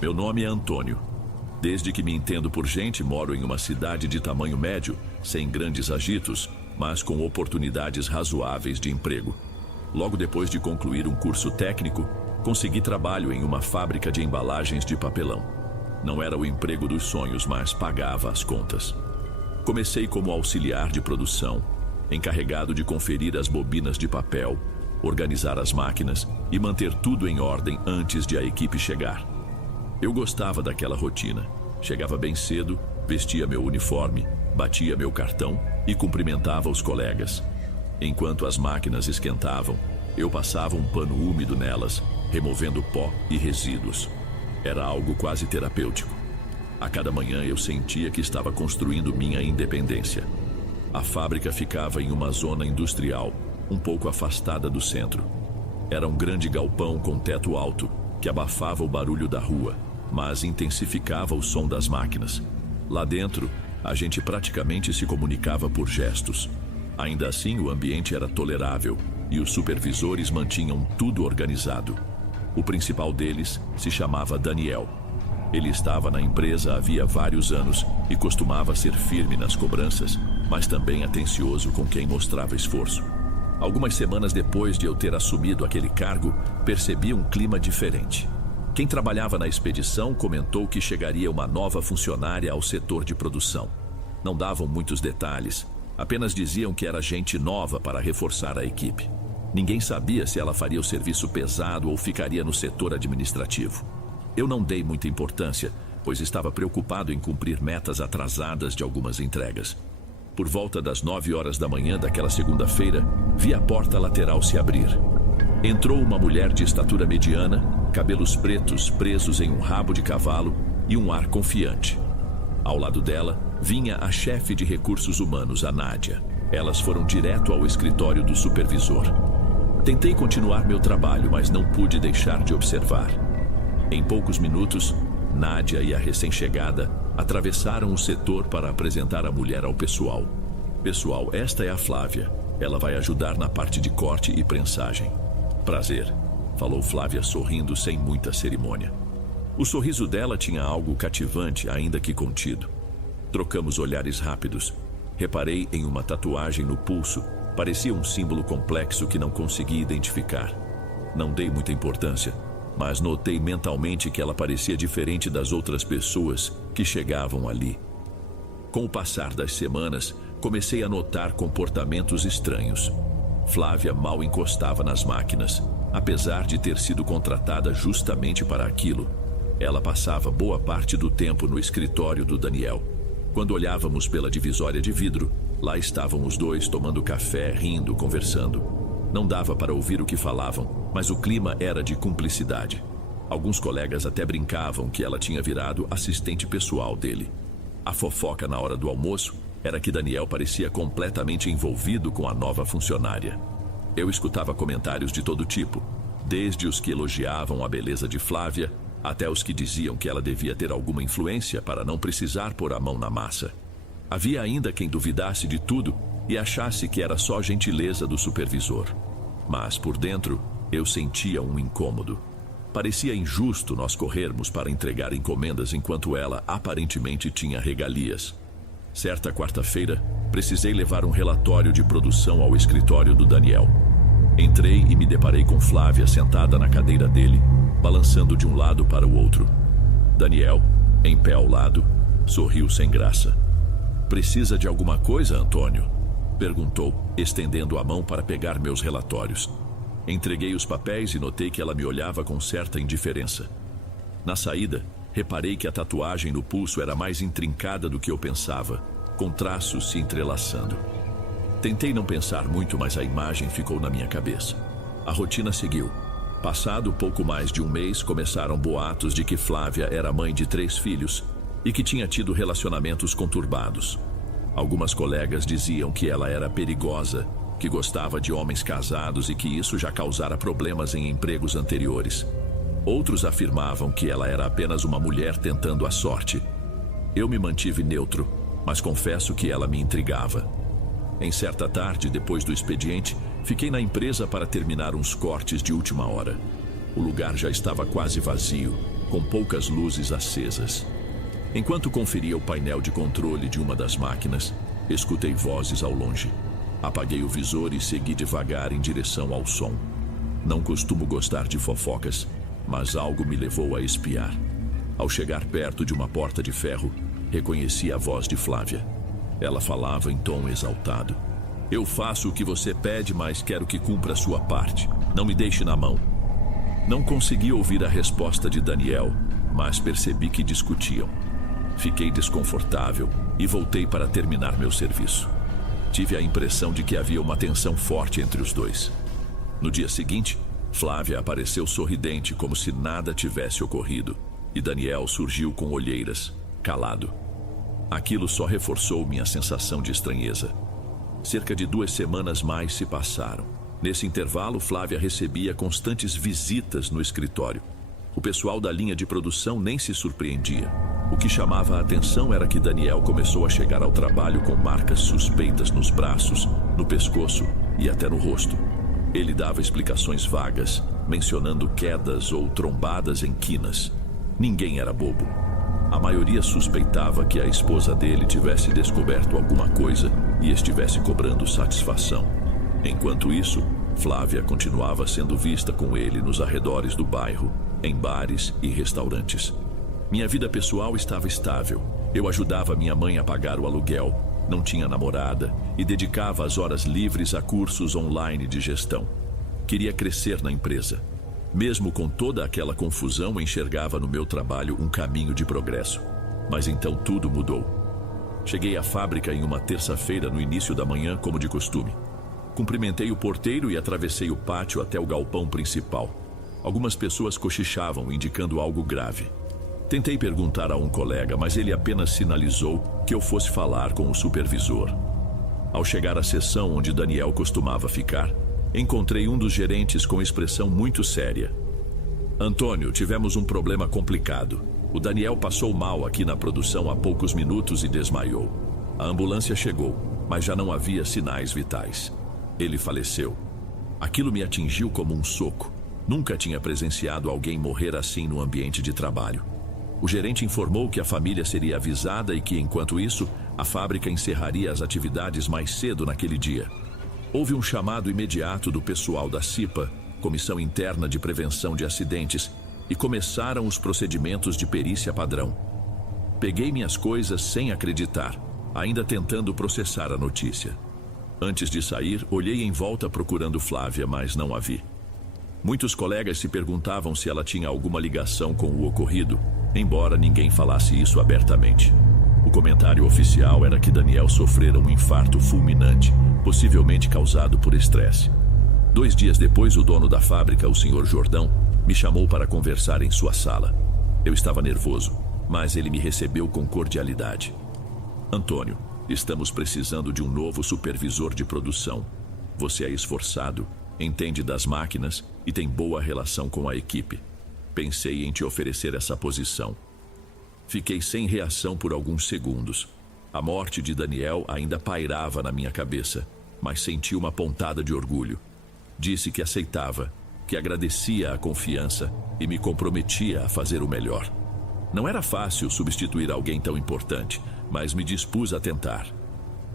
Meu nome é Antônio. Desde que me entendo por gente, moro em uma cidade de tamanho médio, sem grandes agitos, mas com oportunidades razoáveis de emprego. Logo depois de concluir um curso técnico, consegui trabalho em uma fábrica de embalagens de papelão. Não era o emprego dos sonhos, mas pagava as contas. Comecei como auxiliar de produção, encarregado de conferir as bobinas de papel, organizar as máquinas e manter tudo em ordem antes de a equipe chegar. Eu gostava daquela rotina. Chegava bem cedo, vestia meu uniforme, batia meu cartão e cumprimentava os colegas. Enquanto as máquinas esquentavam, eu passava um pano úmido nelas, removendo pó e resíduos. Era algo quase terapêutico. A cada manhã eu sentia que estava construindo minha independência. A fábrica ficava em uma zona industrial, um pouco afastada do centro. Era um grande galpão com teto alto, que abafava o barulho da rua, mas intensificava o som das máquinas. Lá dentro, a gente praticamente se comunicava por gestos. Ainda assim, o ambiente era tolerável e os supervisores mantinham tudo organizado. O principal deles se chamava Daniel. Ele estava na empresa havia vários anos e costumava ser firme nas cobranças, mas também atencioso com quem mostrava esforço. Algumas semanas depois de eu ter assumido aquele cargo, percebi um clima diferente. Quem trabalhava na expedição comentou que chegaria uma nova funcionária ao setor de produção. Não davam muitos detalhes, apenas diziam que era gente nova para reforçar a equipe. Ninguém sabia se ela faria o serviço pesado ou ficaria no setor administrativo. Eu não dei muita importância, pois estava preocupado em cumprir metas atrasadas de algumas entregas. Por volta das 9 horas da manhã daquela segunda-feira, vi a porta lateral se abrir. Entrou uma mulher de estatura mediana, cabelos pretos presos em um rabo de cavalo e um ar confiante. Ao lado dela, vinha a chefe de recursos humanos, a Nádia. Elas foram direto ao escritório do supervisor. Tentei continuar meu trabalho, mas não pude deixar de observar. Em poucos minutos, Nádia e a recém-chegada atravessaram o setor para apresentar a mulher ao pessoal. Pessoal, esta é a Flávia. Ela vai ajudar na parte de corte e prensagem. Prazer, falou Flávia sorrindo sem muita cerimônia. O sorriso dela tinha algo cativante, ainda que contido. Trocamos olhares rápidos. Reparei em uma tatuagem no pulso. Parecia um símbolo complexo que não consegui identificar. Não dei muita importância, mas notei mentalmente que ela parecia diferente das outras pessoas que chegavam ali. Com o passar das semanas, comecei a notar comportamentos estranhos. Flávia mal encostava nas máquinas, apesar de ter sido contratada justamente para aquilo. Ela passava boa parte do tempo no escritório do Daniel. Quando olhávamos pela divisória de vidro, lá estavam os dois tomando café, rindo, conversando. Não dava para ouvir o que falavam, mas o clima era de cumplicidade. Alguns colegas até brincavam que ela tinha virado assistente pessoal dele. A fofoca na hora do almoço era que Daniel parecia completamente envolvido com a nova funcionária. Eu escutava comentários de todo tipo, desde os que elogiavam a beleza de Flávia, até os que diziam que ela devia ter alguma influência para não precisar pôr a mão na massa. Havia ainda quem duvidasse de tudo e achasse que era só gentileza do supervisor. Mas, por dentro, eu sentia um incômodo. Parecia injusto nós corrermos para entregar encomendas enquanto ela aparentemente tinha regalias. Certa quarta-feira, precisei levar um relatório de produção ao escritório do Daniel. Entrei e me deparei com Flávia sentada na cadeira dele, balançando de um lado para o outro. Daniel, em pé ao lado, sorriu sem graça. "Precisa de alguma coisa, Antônio?" perguntou, estendendo a mão para pegar meus relatórios. Entreguei os papéis e notei que ela me olhava com certa indiferença. Na saída, reparei que a tatuagem no pulso era mais intrincada do que eu pensava, com traços se entrelaçando. Tentei não pensar muito, mas a imagem ficou na minha cabeça. A rotina seguiu. Passado pouco mais de um mês, começaram boatos de que Flávia era mãe de 3 filhos e que tinha tido relacionamentos conturbados. Algumas colegas diziam que ela era perigosa, que gostava de homens casados e que isso já causara problemas em empregos anteriores. Outros afirmavam que ela era apenas uma mulher tentando a sorte. Eu me mantive neutro, mas confesso que ela me intrigava. Em certa tarde, depois do expediente, fiquei na empresa para terminar uns cortes de última hora. O lugar já estava quase vazio com poucas luzes acesas. Enquanto conferia o painel de controle de uma das máquinas, escutei vozes ao longe. Apaguei o visor e segui devagar em direção ao som. Não costumo gostar de fofocas, mas algo me levou a espiar. Ao chegar perto de uma porta de ferro, reconheci a voz de Flávia. Ela falava em tom exaltado. Eu faço o que você pede, mas quero que cumpra a sua parte. Não me deixe na mão. Não consegui ouvir a resposta de Daniel, mas percebi que discutiam. Fiquei desconfortável e voltei para terminar meu serviço. Tive a impressão de que havia uma tensão forte entre os dois. No dia seguinte, Flávia apareceu sorridente como se nada tivesse ocorrido, e Daniel surgiu com olheiras, calado. Aquilo só reforçou minha sensação de estranheza. Cerca de 2 semanas mais se passaram. Nesse intervalo, Flávia recebia constantes visitas no escritório. O pessoal da linha de produção nem se surpreendia. O que chamava a atenção era que Daniel começou a chegar ao trabalho com marcas suspeitas nos braços, no pescoço e até no rosto. Ele dava explicações vagas, mencionando quedas ou trombadas em quinas. Ninguém era bobo. A maioria suspeitava que a esposa dele tivesse descoberto alguma coisa e estivesse cobrando satisfação. Enquanto isso, Flávia continuava sendo vista com ele nos arredores do bairro, em bares e restaurantes. Minha vida pessoal estava estável. Eu ajudava minha mãe a pagar o aluguel, não tinha namorada e dedicava as horas livres a cursos online de gestão. Queria crescer na empresa. Mesmo com toda aquela confusão, enxergava no meu trabalho um caminho de progresso. Mas então tudo mudou. Cheguei à fábrica em uma terça-feira no início da manhã, como de costume. Cumprimentei o porteiro e atravessei o pátio até o galpão principal. Algumas pessoas cochichavam, indicando algo grave. Tentei perguntar a um colega, mas ele apenas sinalizou que eu fosse falar com o supervisor. Ao chegar à seção onde Daniel costumava ficar, encontrei um dos gerentes com expressão muito séria. Antônio, tivemos um problema complicado. O Daniel passou mal aqui na produção há poucos minutos e desmaiou. A ambulância chegou, mas já não havia sinais vitais. Ele faleceu. Aquilo me atingiu como um soco. Nunca tinha presenciado alguém morrer assim no ambiente de trabalho. O gerente informou que a família seria avisada e que, enquanto isso, a fábrica encerraria as atividades mais cedo naquele dia. Houve um chamado imediato do pessoal da CIPA, Comissão Interna de Prevenção de Acidentes, e começaram os procedimentos de perícia padrão. Peguei minhas coisas sem acreditar, ainda tentando processar a notícia. Antes de sair, olhei em volta procurando Flávia, mas não a vi. Muitos colegas se perguntavam se ela tinha alguma ligação com o ocorrido, embora ninguém falasse isso abertamente. O comentário oficial era que Daniel sofrera um infarto fulminante, possivelmente causado por estresse. 2 dias depois, o dono da fábrica, o Sr. Jordão, me chamou para conversar em sua sala. Eu estava nervoso, mas ele me recebeu com cordialidade. Antônio, estamos precisando de um novo supervisor de produção. Você é esforçado, entende das máquinas e tem boa relação com a equipe. Pensei em te oferecer essa posição. Fiquei sem reação por alguns segundos. A morte de Daniel ainda pairava na minha cabeça, mas senti uma pontada de orgulho. Disse que aceitava, que agradecia a confiança e me comprometia a fazer o melhor. Não era fácil substituir alguém tão importante, mas me dispus a tentar.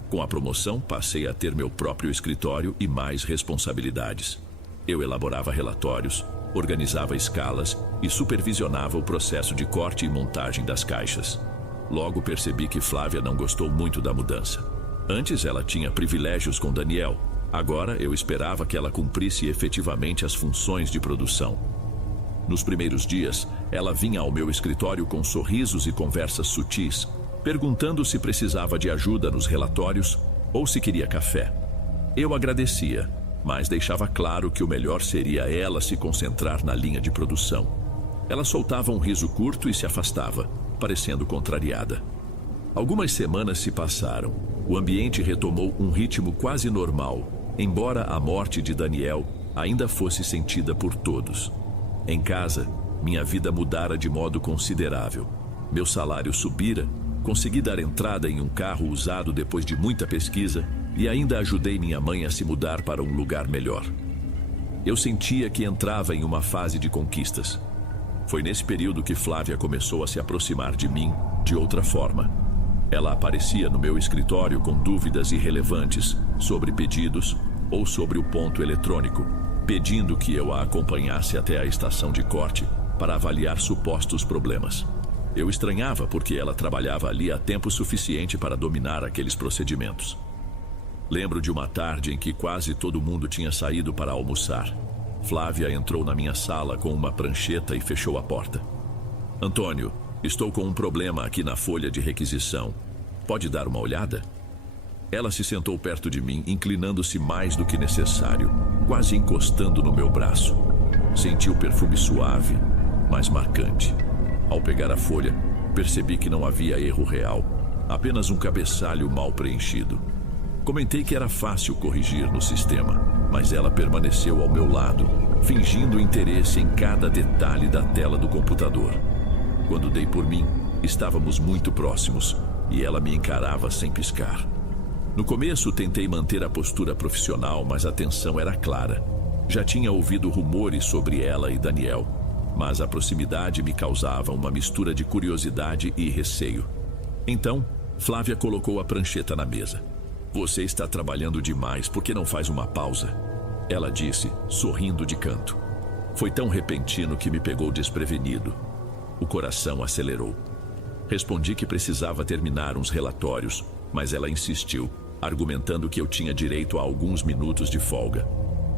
Com a promoção, passei a ter meu próprio escritório e mais responsabilidades. Eu elaborava relatórios, organizava escalas e supervisionava o processo de corte e montagem das caixas. Logo percebi que Flávia não gostou muito da mudança. Antes ela tinha privilégios com Daniel. Agora eu esperava que ela cumprisse efetivamente as funções de produção. Nos primeiros dias, ela vinha ao meu escritório com sorrisos e conversas sutis, perguntando se precisava de ajuda nos relatórios ou se queria café. Eu agradecia, mas deixava claro que o melhor seria ela se concentrar na linha de produção. Ela soltava um riso curto e se afastava, parecendo contrariada. Algumas semanas se passaram. O ambiente retomou um ritmo quase normal, embora a morte de Daniel ainda fosse sentida por todos. Em casa, minha vida mudara de modo considerável. Meu salário subira, consegui dar entrada em um carro usado depois de muita pesquisa e ainda ajudei minha mãe a se mudar para um lugar melhor. Eu sentia que entrava em uma fase de conquistas. Foi nesse período que Flávia começou a se aproximar de mim de outra forma. Ela aparecia no meu escritório com dúvidas irrelevantes sobre pedidos ou sobre o ponto eletrônico, pedindo que eu a acompanhasse até a estação de corte para avaliar supostos problemas. Eu estranhava porque ela trabalhava ali há tempo suficiente para dominar aqueles procedimentos. Lembro de uma tarde em que quase todo mundo tinha saído para almoçar. Flávia entrou na minha sala com uma prancheta e fechou a porta. Antônio, estou com um problema aqui na folha de requisição. Pode dar uma olhada? Ela se sentou perto de mim, inclinando-se mais do que necessário, quase encostando no meu braço. Senti o perfume suave, mas marcante. Ao pegar a folha, percebi que não havia erro real, apenas um cabeçalho mal preenchido. Comentei que era fácil corrigir no sistema, mas ela permaneceu ao meu lado, fingindo interesse em cada detalhe da tela do computador. Quando dei por mim, estávamos muito próximos e ela me encarava sem piscar. No começo, tentei manter a postura profissional, mas a tensão era clara. Já tinha ouvido rumores sobre ela e Daniel, mas a proximidade me causava uma mistura de curiosidade e receio. Então, Flávia colocou a prancheta na mesa. Você está trabalhando demais, por que não faz uma pausa? Ela disse, sorrindo de canto. Foi tão repentino que me pegou desprevenido. O coração acelerou. Respondi que precisava terminar uns relatórios, mas ela insistiu, argumentando que eu tinha direito a alguns minutos de folga.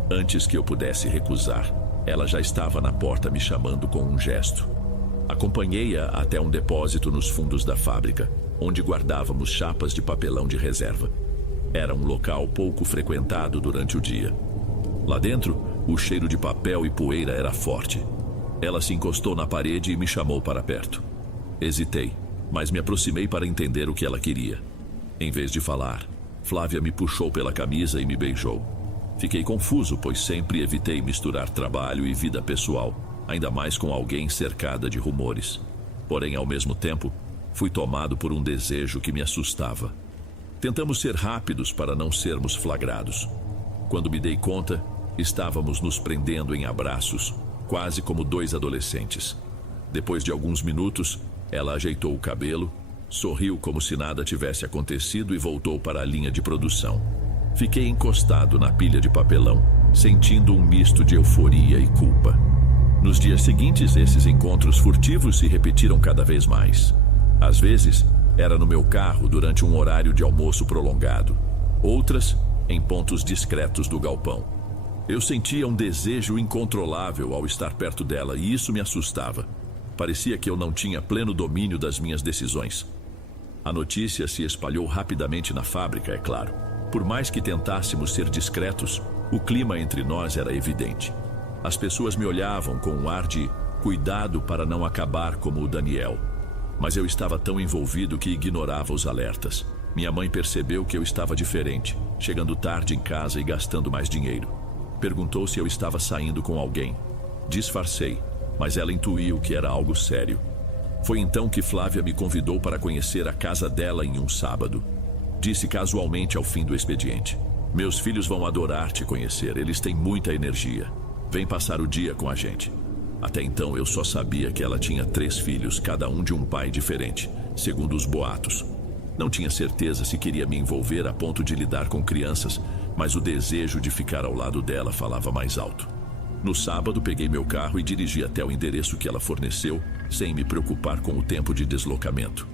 Antes que eu pudesse recusar, ela já estava na porta me chamando com um gesto. Acompanhei-a até um depósito nos fundos da fábrica, onde guardávamos chapas de papelão de reserva. Era um local pouco frequentado durante o dia. Lá dentro, o cheiro de papel e poeira era forte. Ela se encostou na parede e me chamou para perto. Hesitei, mas me aproximei para entender o que ela queria. Em vez de falar, Flávia me puxou pela camisa e me beijou. Fiquei confuso, pois sempre evitei misturar trabalho e vida pessoal, ainda mais com alguém cercada de rumores. Porém, ao mesmo tempo, fui tomado por um desejo que me assustava. Tentamos ser rápidos para não sermos flagrados. Quando me dei conta, estávamos nos prendendo em abraços, quase como dois adolescentes. Depois de alguns minutos, ela ajeitou o cabelo, sorriu como se nada tivesse acontecido e voltou para a linha de produção. Fiquei encostado na pilha de papelão, sentindo um misto de euforia e culpa. Nos dias seguintes, esses encontros furtivos se repetiram cada vez mais. Às vezes, era no meu carro durante um horário de almoço prolongado. Outras, em pontos discretos do galpão. Eu sentia um desejo incontrolável ao estar perto dela e isso me assustava. Parecia que eu não tinha pleno domínio das minhas decisões. A notícia se espalhou rapidamente na fábrica, é claro. Por mais que tentássemos ser discretos, o clima entre nós era evidente. As pessoas me olhavam com um ar de cuidado para não acabar como o Daniel. Mas eu estava tão envolvido que ignorava os alertas. Minha mãe percebeu que eu estava diferente, chegando tarde em casa e gastando mais dinheiro. Perguntou se eu estava saindo com alguém. Disfarcei, mas ela intuiu que era algo sério. Foi então que Flávia me convidou para conhecer a casa dela em um sábado. Disse casualmente ao fim do expediente: meus filhos vão adorar te conhecer, eles têm muita energia. Vem passar o dia com a gente. Até então eu só sabia que ela tinha 3 filhos, cada um de um pai diferente, segundo os boatos. Não tinha certeza se queria me envolver a ponto de lidar com crianças, mas o desejo de ficar ao lado dela falava mais alto. No sábado, peguei meu carro e dirigi até o endereço que ela forneceu, sem me preocupar com o tempo de deslocamento.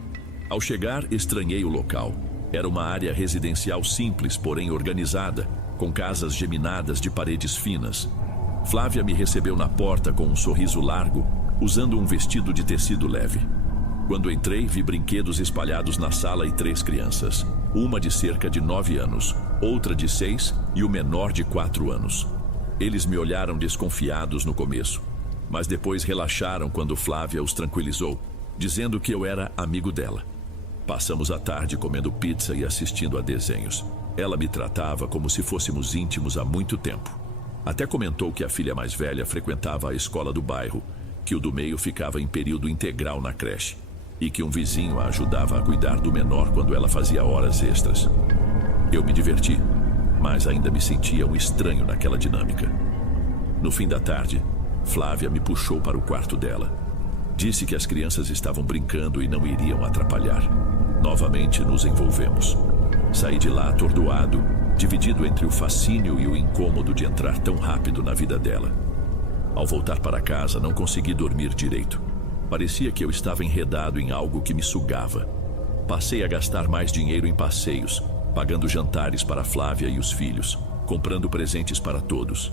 Ao chegar, estranhei o local. Era uma área residencial simples, porém organizada, com casas geminadas de paredes finas. Flávia me recebeu na porta com um sorriso largo, usando um vestido de tecido leve. Quando entrei, vi brinquedos espalhados na sala e 3 crianças. Uma de cerca de 9 anos, outra de 6 e o menor de 4 anos. Eles me olharam desconfiados no começo, mas depois relaxaram quando Flávia os tranquilizou, dizendo que eu era amigo dela. Passamos a tarde comendo pizza e assistindo a desenhos. Ela me tratava como se fôssemos íntimos há muito tempo. Até comentou que a filha mais velha frequentava a escola do bairro, que o do meio ficava em período integral na creche, e que um vizinho a ajudava a cuidar do menor quando ela fazia horas extras. Eu me diverti, mas ainda me sentia um estranho naquela dinâmica. No fim da tarde, Flávia me puxou para o quarto dela. Disse que as crianças estavam brincando e não iriam atrapalhar. Novamente nos envolvemos. Saí de lá atordoado, dividido entre o fascínio e o incômodo de entrar tão rápido na vida dela. Ao voltar para casa, não consegui dormir direito. Parecia que eu estava enredado em algo que me sugava. Passei a gastar mais dinheiro em passeios, pagando jantares para Flávia e os filhos, comprando presentes para todos.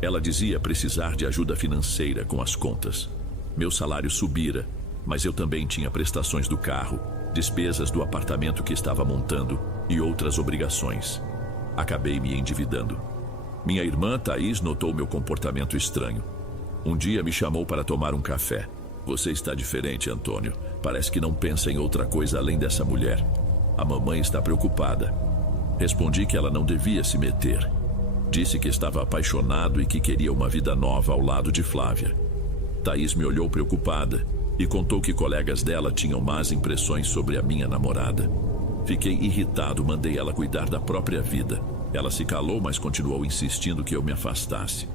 Ela dizia precisar de ajuda financeira com as contas. Meu salário subira, mas eu também tinha prestações do carro, despesas do apartamento que estava montando e outras obrigações. Acabei me endividando. Minha irmã Thaís notou meu comportamento estranho. Um dia me chamou para tomar um café. Você está diferente, Antônio. Parece que não pensa em outra coisa além dessa mulher. A mamãe está preocupada. Respondi que ela não devia se meter. Disse que estava apaixonado e que queria uma vida nova ao lado de Flávia. Thaís me olhou preocupada e contou que colegas dela tinham más impressões sobre a minha namorada. Fiquei irritado, mandei ela cuidar da própria vida. Ela se calou, mas continuou insistindo que eu me afastasse.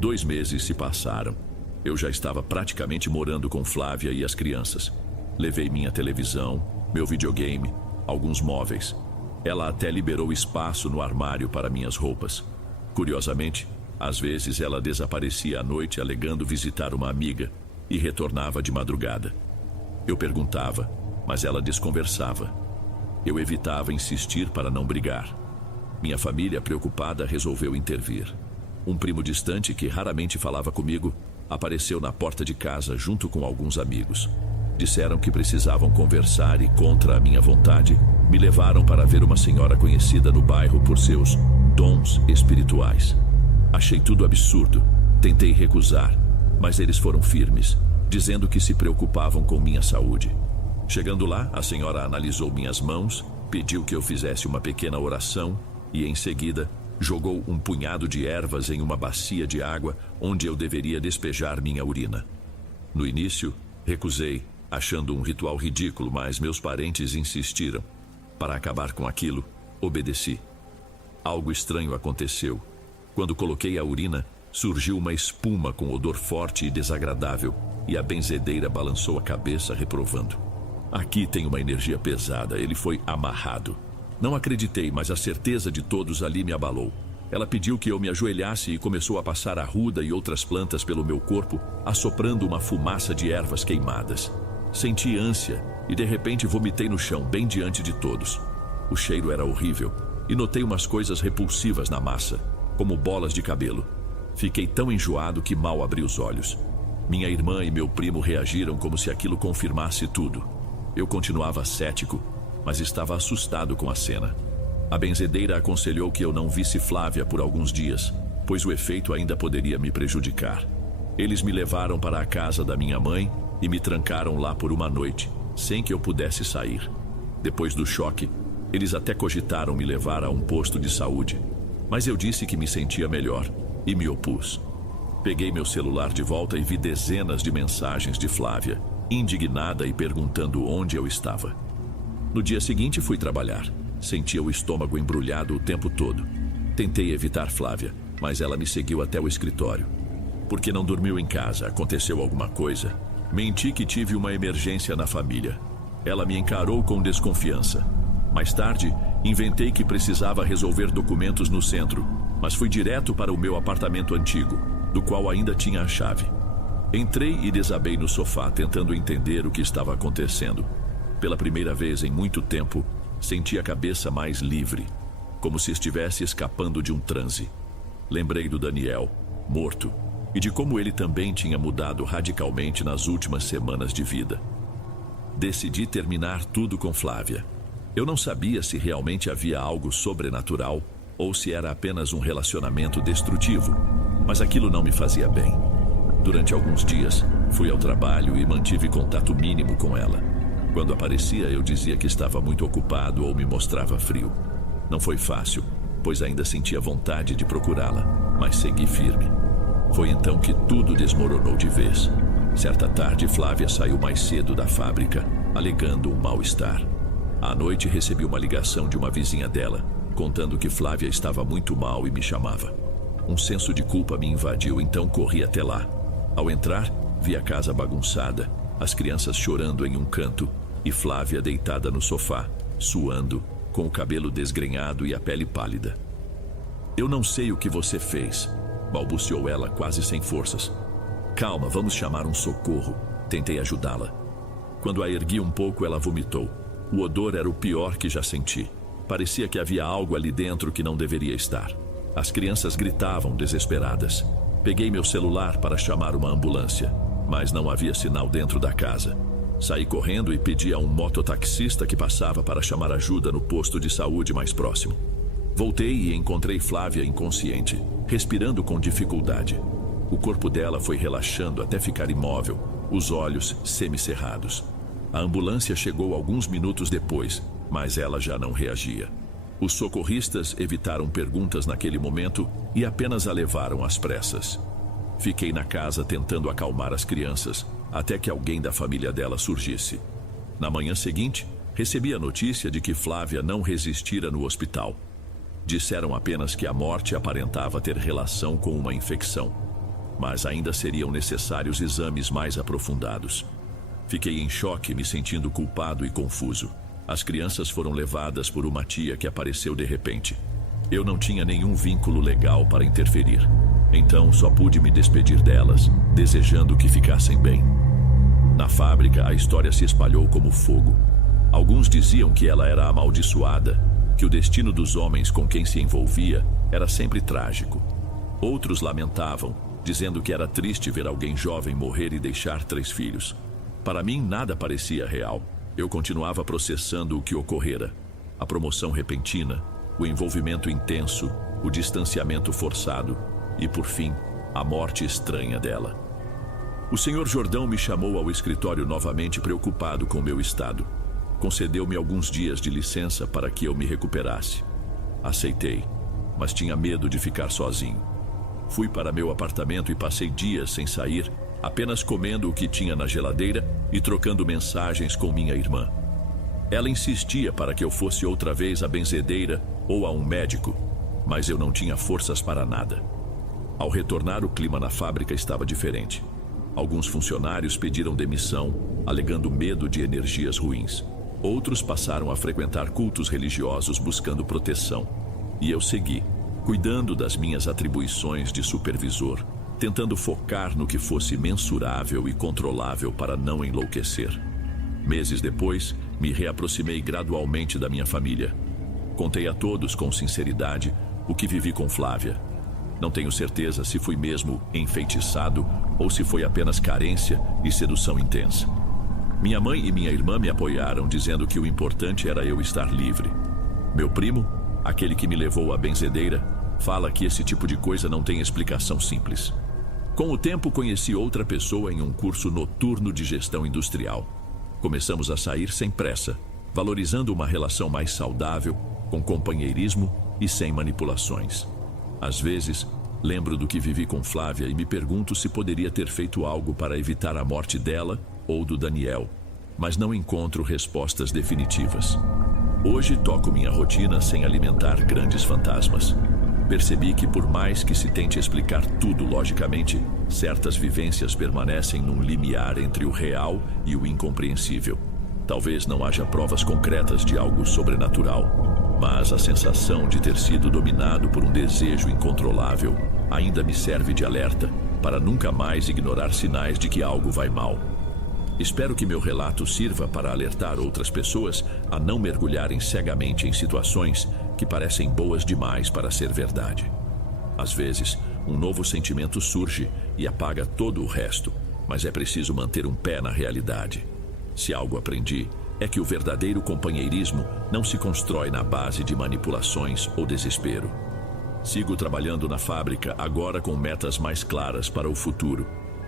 2 meses se passaram. Eu já estava praticamente morando com Flávia e as crianças. Levei minha televisão, meu videogame, alguns móveis. Ela até liberou espaço no armário para minhas roupas. Curiosamente, às vezes ela desaparecia à noite alegando visitar uma amiga e retornava de madrugada. Eu perguntava, mas ela desconversava. Eu evitava insistir para não brigar. Minha família, preocupada, resolveu intervir. Um primo distante, que raramente falava comigo, apareceu na porta de casa junto com alguns amigos. Disseram que precisavam conversar e, contra a minha vontade, me levaram para ver uma senhora conhecida no bairro por seus dons espirituais. Achei tudo absurdo. Tentei recusar, mas eles foram firmes, dizendo que se preocupavam com minha saúde. Chegando lá, a senhora analisou minhas mãos, pediu que eu fizesse uma pequena oração e, em seguida, jogou um punhado de ervas em uma bacia de água onde eu deveria despejar minha urina. No início, recusei, achando um ritual ridículo, mas meus parentes insistiram. Para acabar com aquilo, obedeci. Algo estranho aconteceu. Quando coloquei a urina, surgiu uma espuma com odor forte e desagradável, e a benzedeira balançou a cabeça, reprovando. Aqui tem uma energia pesada, ele foi amarrado. Não acreditei, mas a certeza de todos ali me abalou. Ela pediu que eu me ajoelhasse e começou a passar arruda e outras plantas pelo meu corpo, assoprando uma fumaça de ervas queimadas. Senti ânsia e de repente vomitei no chão, bem diante de todos. O cheiro era horrível e notei umas coisas repulsivas na massa, como bolas de cabelo. Fiquei tão enjoado que mal abri os olhos. Minha irmã e meu primo reagiram como se aquilo confirmasse tudo. Eu continuava cético, mas estava assustado com a cena. A benzedeira aconselhou que eu não visse Flávia por alguns dias, pois o efeito ainda poderia me prejudicar. Eles me levaram para a casa da minha mãe e me trancaram lá por uma noite, sem que eu pudesse sair. Depois do choque, eles até cogitaram me levar a um posto de saúde, mas eu disse que me sentia melhor e me opus. Peguei meu celular de volta e vi dezenas de mensagens de Flávia, indignada e perguntando onde eu estava. No dia seguinte fui trabalhar. Sentia o estômago embrulhado o tempo todo. Tentei evitar Flávia, mas ela me seguiu até o escritório. Porque não dormiu em casa, aconteceu alguma coisa. Menti que tive uma emergência na família. Ela me encarou com desconfiança. Mais tarde, inventei que precisava resolver documentos no centro, mas fui direto para o meu apartamento antigo, do qual ainda tinha a chave. Entrei e desabei no sofá, tentando entender o que estava acontecendo. Pela primeira vez em muito tempo, senti a cabeça mais livre, como se estivesse escapando de um transe. Lembrei do Daniel, morto, e de como ele também tinha mudado radicalmente nas últimas semanas de vida. Decidi terminar tudo com Flávia. Eu não sabia se realmente havia algo sobrenatural ou se era apenas um relacionamento destrutivo, mas aquilo não me fazia bem. Durante alguns dias, fui ao trabalho e mantive contato mínimo com ela. Quando aparecia, eu dizia que estava muito ocupado ou me mostrava frio. Não foi fácil, pois ainda sentia vontade de procurá-la, mas segui firme. Foi então que tudo desmoronou de vez. Certa tarde, Flávia saiu mais cedo da fábrica, alegando um mal-estar. À noite, recebi uma ligação de uma vizinha dela, contando que Flávia estava muito mal e me chamava. Um senso de culpa me invadiu, então corri até lá. Ao entrar, vi a casa bagunçada as crianças chorando em um canto e Flávia deitada no sofá, suando, com o cabelo desgrenhado e a pele pálida. "Eu não sei o que você fez", balbuciou ela quase sem forças. "Calma, vamos chamar um socorro", tentei ajudá-la. Quando a ergui um pouco, ela vomitou. O odor era o pior que já senti. Parecia que havia algo ali dentro que não deveria estar. As crianças gritavam desesperadas. Peguei meu celular para chamar uma ambulância, mas não havia sinal dentro da casa. Saí correndo e pedi a um mototaxista que passava para chamar ajuda no posto de saúde mais próximo. Voltei e encontrei Flávia inconsciente, respirando com dificuldade. O corpo dela foi relaxando até ficar imóvel, os olhos semicerrados. A ambulância chegou alguns minutos depois, mas ela já não reagia. Os socorristas evitaram perguntas naquele momento e apenas a levaram às pressas. Fiquei na casa tentando acalmar as crianças, até que alguém da família dela surgisse. Na manhã seguinte, recebi a notícia de que Flávia não resistira no hospital. Disseram apenas que a morte aparentava ter relação com uma infecção, mas ainda seriam necessários exames mais aprofundados. Fiquei em choque, me sentindo culpado e confuso. As crianças foram levadas por uma tia que apareceu de repente. Eu não tinha nenhum vínculo legal para interferir, então só pude me despedir delas, desejando que ficassem bem. Na fábrica, a história se espalhou como fogo. Alguns diziam que ela era amaldiçoada, que o destino dos homens com quem se envolvia era sempre trágico. Outros lamentavam, dizendo que era triste ver alguém jovem morrer e deixar 3 filhos. Para mim, nada parecia real. Eu continuava processando o que ocorrera. A promoção repentina, o envolvimento intenso, o distanciamento forçado e, por fim, a morte estranha dela. O Sr. Jordão me chamou ao escritório novamente, preocupado com meu estado. Concedeu-me alguns dias de licença para que eu me recuperasse. Aceitei, mas tinha medo de ficar sozinho. Fui para meu apartamento e passei dias sem sair, apenas comendo o que tinha na geladeira e trocando mensagens com minha irmã. Ela insistia para que eu fosse outra vez à benzedeira ou a um médico, mas eu não tinha forças para nada. Ao retornar, o clima na fábrica estava diferente. Alguns funcionários pediram demissão, alegando medo de energias ruins. Outros passaram a frequentar cultos religiosos buscando proteção. E eu segui, cuidando das minhas atribuições de supervisor, tentando focar no que fosse mensurável e controlável para não enlouquecer. Meses depois, me reaproximei gradualmente da minha família. Contei a todos com sinceridade o que vivi com Flávia. Não tenho certeza se fui mesmo enfeitiçado ou se foi apenas carência e sedução intensa. Minha mãe e minha irmã me apoiaram, dizendo que o importante era eu estar livre. Meu primo, aquele que me levou à benzedeira, fala que esse tipo de coisa não tem explicação simples. Com o tempo, conheci outra pessoa em um curso noturno de gestão industrial. Começamos a sair sem pressa, valorizando uma relação mais saudável, com companheirismo e sem manipulações. Às vezes, lembro do que vivi com Flávia e me pergunto se poderia ter feito algo para evitar a morte dela ou do Daniel, mas não encontro respostas definitivas. Hoje toco minha rotina sem alimentar grandes fantasmas. Percebi que, por mais que se tente explicar tudo logicamente, certas vivências permanecem num limiar entre o real e o incompreensível. Talvez não haja provas concretas de algo sobrenatural, mas a sensação de ter sido dominado por um desejo incontrolável ainda me serve de alerta para nunca mais ignorar sinais de que algo vai mal. Espero que meu relato sirva para alertar outras pessoas a não mergulharem cegamente em situações que parecem boas demais para ser verdade. Às vezes, um novo sentimento surge e apaga todo o resto, mas é preciso manter um pé na realidade. Se algo aprendi, é que o verdadeiro companheirismo não se constrói na base de manipulações ou desespero. Sigo trabalhando na fábrica, agora com metas mais claras para o futuro.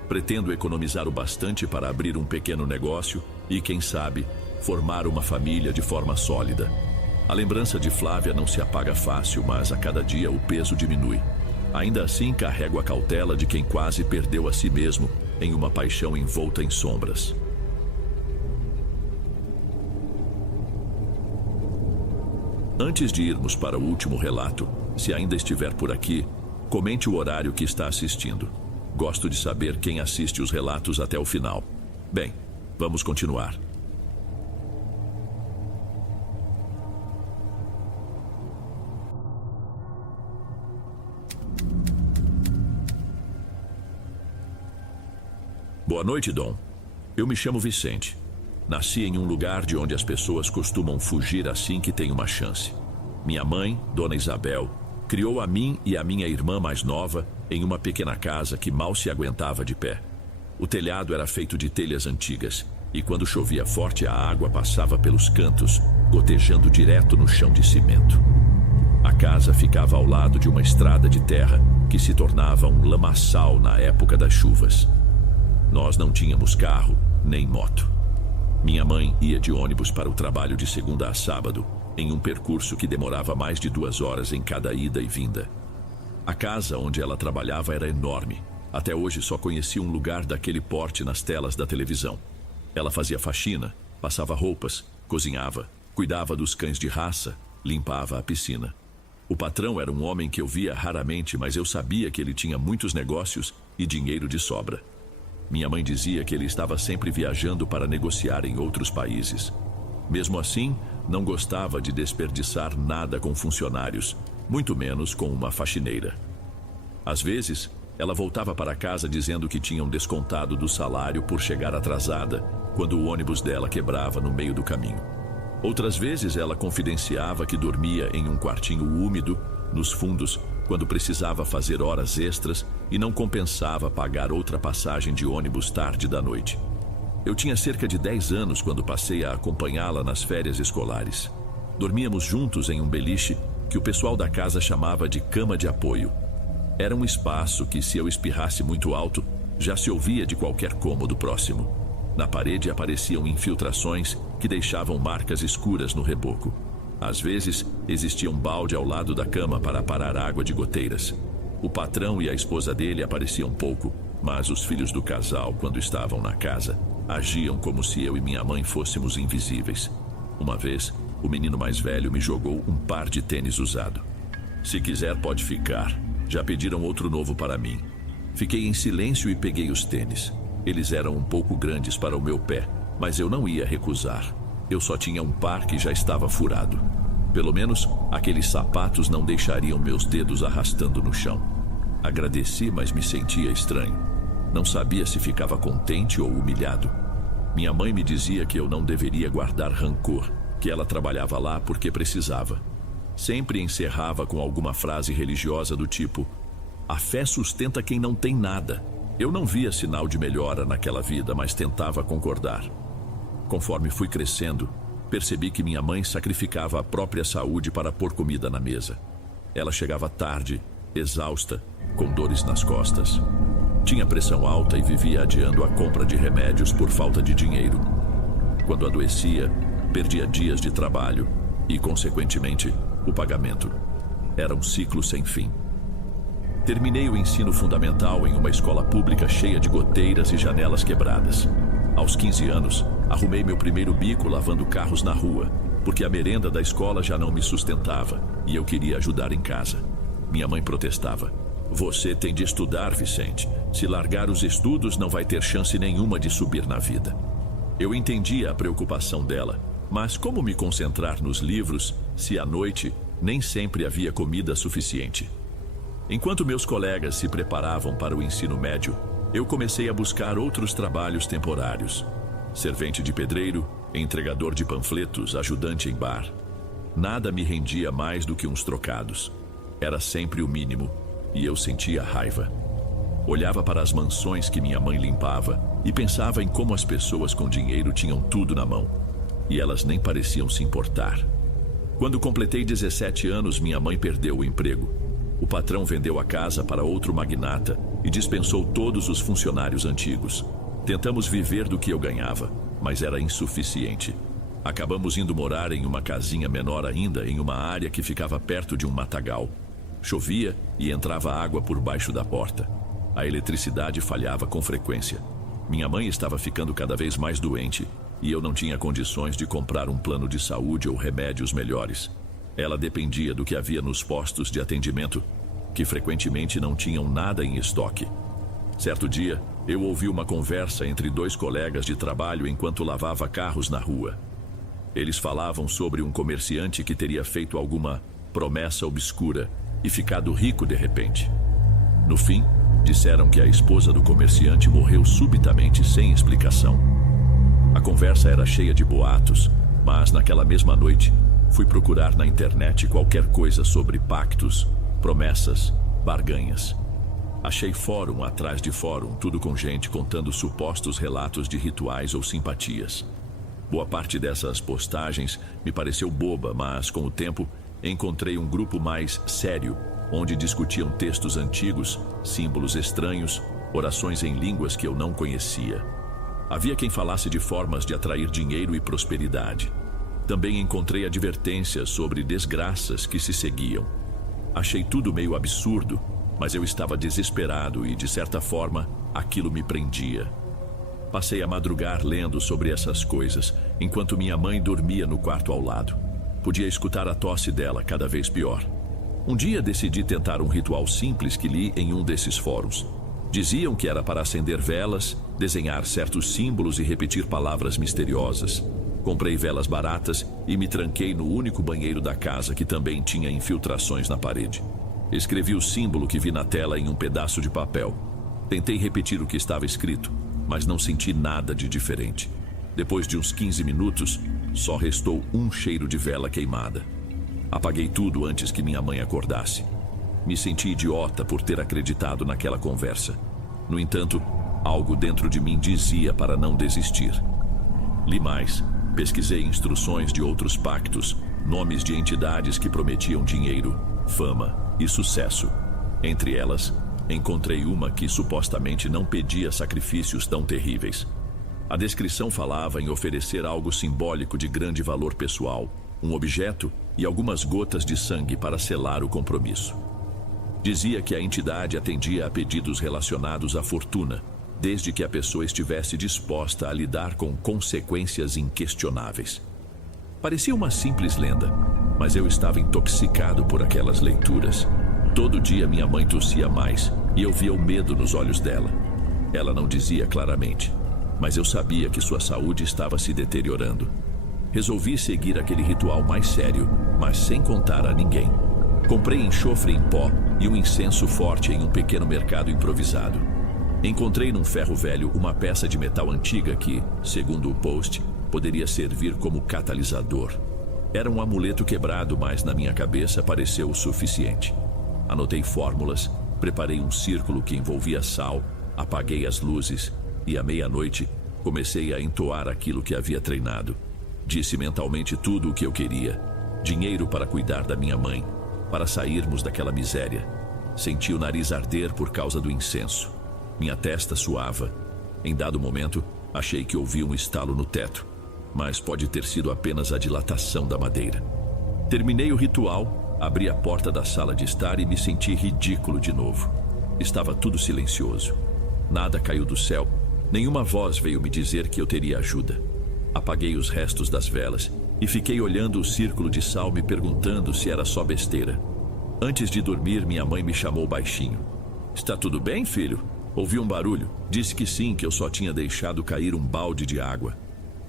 Pretendo economizar o bastante para abrir um pequeno negócio e, quem sabe, formar uma família de forma sólida. A lembrança de Flávia não se apaga fácil, mas a cada dia o peso diminui. Ainda assim, carrego a cautela de quem quase perdeu a si mesmo em uma paixão envolta em sombras. Antes de irmos para o último relato, se ainda estiver por aqui, comente o horário que está assistindo. Gosto de saber quem assiste os relatos até o final. Bem, Vamos continuar. Boa noite, Dom. Eu me chamo Vicente. Nasci em um lugar de onde as pessoas costumam fugir assim que tem uma chance. Minha mãe, Dona Isabel, criou a mim e a minha irmã mais nova em uma pequena casa que mal se aguentava de pé. O telhado era feito de telhas antigas e quando chovia forte a água passava pelos cantos, gotejando direto no chão de cimento. A casa ficava ao lado de uma estrada de terra que se tornava um lamaçal na época das chuvas. Nós não tínhamos carro nem moto. Minha mãe ia de ônibus para o trabalho de segunda a sábado, em um percurso que demorava mais de 2 horas em cada ida e vinda. A casa onde ela trabalhava era enorme. Até hoje só conhecia um lugar daquele porte nas telas da televisão. Ela fazia faxina, passava roupas, cozinhava, cuidava dos cães de raça, limpava a piscina. O patrão era um homem que eu via raramente, mas eu sabia que ele tinha muitos negócios e dinheiro de sobra. Minha mãe dizia que ele estava sempre viajando para negociar em outros países. Mesmo assim, não gostava de desperdiçar nada com funcionários, muito menos com uma faxineira. Às vezes, ela voltava para casa dizendo que tinham descontado do salário por chegar atrasada, quando o ônibus dela quebrava no meio do caminho. Outras vezes, ela confidenciava que dormia em um quartinho úmido, nos fundos, quando precisava fazer horas extras e não compensava pagar outra passagem de ônibus tarde da noite. Eu tinha cerca de 10 anos quando passei a acompanhá-la nas férias escolares. Dormíamos juntos em um beliche que o pessoal da casa chamava de cama de apoio. Era um espaço que, se eu espirrasse muito alto, já se ouvia de qualquer cômodo próximo. Na parede apareciam infiltrações que deixavam marcas escuras no reboco. Às vezes, existia um balde ao lado da cama para parar água de goteiras. O patrão e a esposa dele apareciam pouco, mas os filhos do casal, quando estavam na casa, agiam como se eu e minha mãe fôssemos invisíveis. Uma vez, o menino mais velho me jogou um par de tênis usado. Se quiser, pode ficar. Já pediram outro novo para mim. Fiquei em silêncio e peguei os tênis. Eles eram um pouco grandes para o meu pé, mas eu não ia recusar. Eu só tinha um par que já estava furado. Pelo menos, aqueles sapatos não deixariam meus dedos arrastando no chão. Agradeci, mas me sentia estranho. Não sabia se ficava contente ou humilhado. Minha mãe me dizia que eu não deveria guardar rancor, que ela trabalhava lá porque precisava. Sempre encerrava com alguma frase religiosa do tipo: "A fé sustenta quem não tem nada." Eu não via sinal de melhora naquela vida, mas tentava concordar. Conforme fui crescendo, percebi que minha mãe sacrificava a própria saúde para pôr comida na mesa. Ela chegava tarde, exausta, com dores nas costas. Tinha pressão alta e vivia adiando a compra de remédios por falta de dinheiro. Quando adoecia, perdia dias de trabalho e, consequentemente, o pagamento. Era um ciclo sem fim. Terminei o ensino fundamental em uma escola pública cheia de goteiras e janelas quebradas. Aos 15 anos, arrumei meu primeiro bico lavando carros na rua, porque a merenda da escola já não me sustentava e eu queria ajudar em casa. Minha mãe protestava: "Você tem de estudar, Vicente. Se largar os estudos, não vai ter chance nenhuma de subir na vida." Eu entendia a preocupação dela, mas como me concentrar nos livros se à noite nem sempre havia comida suficiente? Enquanto meus colegas se preparavam para o ensino médio, eu comecei a buscar outros trabalhos temporários. Servente de pedreiro, entregador de panfletos, ajudante em bar. Nada me rendia mais do que uns trocados. Era sempre o mínimo, e eu sentia raiva. Olhava para as mansões que minha mãe limpava e pensava em como as pessoas com dinheiro tinham tudo na mão, e elas nem pareciam se importar. Quando completei 17 anos, minha mãe perdeu o emprego. O patrão vendeu a casa para outro magnata e dispensou todos os funcionários antigos. Tentamos viver do que eu ganhava, mas era insuficiente. Acabamos indo morar em uma casinha menor ainda, em uma área que ficava perto de um matagal. Chovia e entrava água por baixo da porta. A eletricidade falhava com frequência. Minha mãe estava ficando cada vez mais doente e eu não tinha condições de comprar um plano de saúde ou remédios melhores. Ela dependia do que havia nos postos de atendimento, que frequentemente não tinham nada em estoque. Certo dia, Eu ouvi uma conversa entre dois colegas de trabalho enquanto lavava carros na rua. Eles falavam sobre um comerciante que teria feito alguma promessa obscura e ficado rico de repente. No fim, disseram que a esposa do comerciante morreu subitamente sem explicação. A conversa era cheia de boatos, mas naquela mesma noite fui procurar na internet qualquer coisa sobre pactos, promessas, barganhas. Achei fórum atrás de fórum, tudo com gente contando supostos relatos de rituais ou simpatias. Boa parte dessas postagens me pareceu boba, mas com o tempo encontrei um grupo mais sério, onde discutiam textos antigos, símbolos estranhos, orações em línguas que eu não conhecia. Havia quem falasse de formas de atrair dinheiro e prosperidade. Também encontrei advertências sobre desgraças que se seguiam. Achei tudo meio absurdo, mas eu estava desesperado e, de certa forma, aquilo me prendia. Passei a madrugar lendo sobre essas coisas, enquanto minha mãe dormia no quarto ao lado. Podia escutar a tosse dela cada vez pior. Um dia decidi tentar um ritual simples que li em um desses fóruns. Diziam que era para acender velas, desenhar certos símbolos e repetir palavras misteriosas. Comprei velas baratas e me tranquei no único banheiro da casa que também tinha infiltrações na parede. Escrevi o símbolo que vi na tela em um pedaço de papel. Tentei repetir o que estava escrito, mas não senti nada de diferente. Depois de uns 15 minutos, só restou um cheiro de vela queimada. Apaguei tudo antes que minha mãe acordasse. Me senti idiota por ter acreditado naquela conversa. No entanto, algo dentro de mim dizia para não desistir. Li mais, pesquisei instruções de outros pactos, nomes de entidades que prometiam dinheiro, fama e sucesso. Entre elas, encontrei uma que supostamente não pedia sacrifícios tão terríveis. A descrição falava em oferecer algo simbólico de grande valor pessoal, um objeto e algumas gotas de sangue para selar o compromisso. Dizia que a entidade atendia a pedidos relacionados à fortuna, desde que a pessoa estivesse disposta a lidar com consequências inquestionáveis. Parecia uma simples lenda, mas eu estava intoxicado por aquelas leituras. Todo dia minha mãe tossia mais e eu via o medo nos olhos dela. Ela não dizia claramente, mas eu sabia que sua saúde estava se deteriorando. Resolvi seguir aquele ritual mais sério, mas sem contar a ninguém. Comprei enxofre em pó e um incenso forte em um pequeno mercado improvisado. Encontrei num ferro velho uma peça de metal antiga que, segundo o post, poderia servir como catalisador. Era um amuleto quebrado, mas na minha cabeça pareceu o suficiente. Anotei fórmulas, preparei um círculo que envolvia sal, apaguei as luzes e à meia-noite comecei a entoar aquilo que havia treinado. Disse mentalmente tudo o que eu queria: dinheiro para cuidar da minha mãe, para sairmos daquela miséria. Senti o nariz arder por causa do incenso. Minha testa suava. Em dado momento, achei que ouvi um estalo no teto, mas pode ter sido apenas a dilatação da madeira. Terminei o ritual, abri a porta da sala de estar e me senti ridículo de novo. Estava tudo silencioso. Nada caiu do céu. Nenhuma voz veio me dizer que eu teria ajuda. Apaguei os restos das velas e fiquei olhando o círculo de sal, me perguntando se era só besteira. Antes de dormir, minha mãe me chamou baixinho. "Está tudo bem, filho?" Ouvi um barulho. Disse que sim, que eu só tinha deixado cair um balde de água.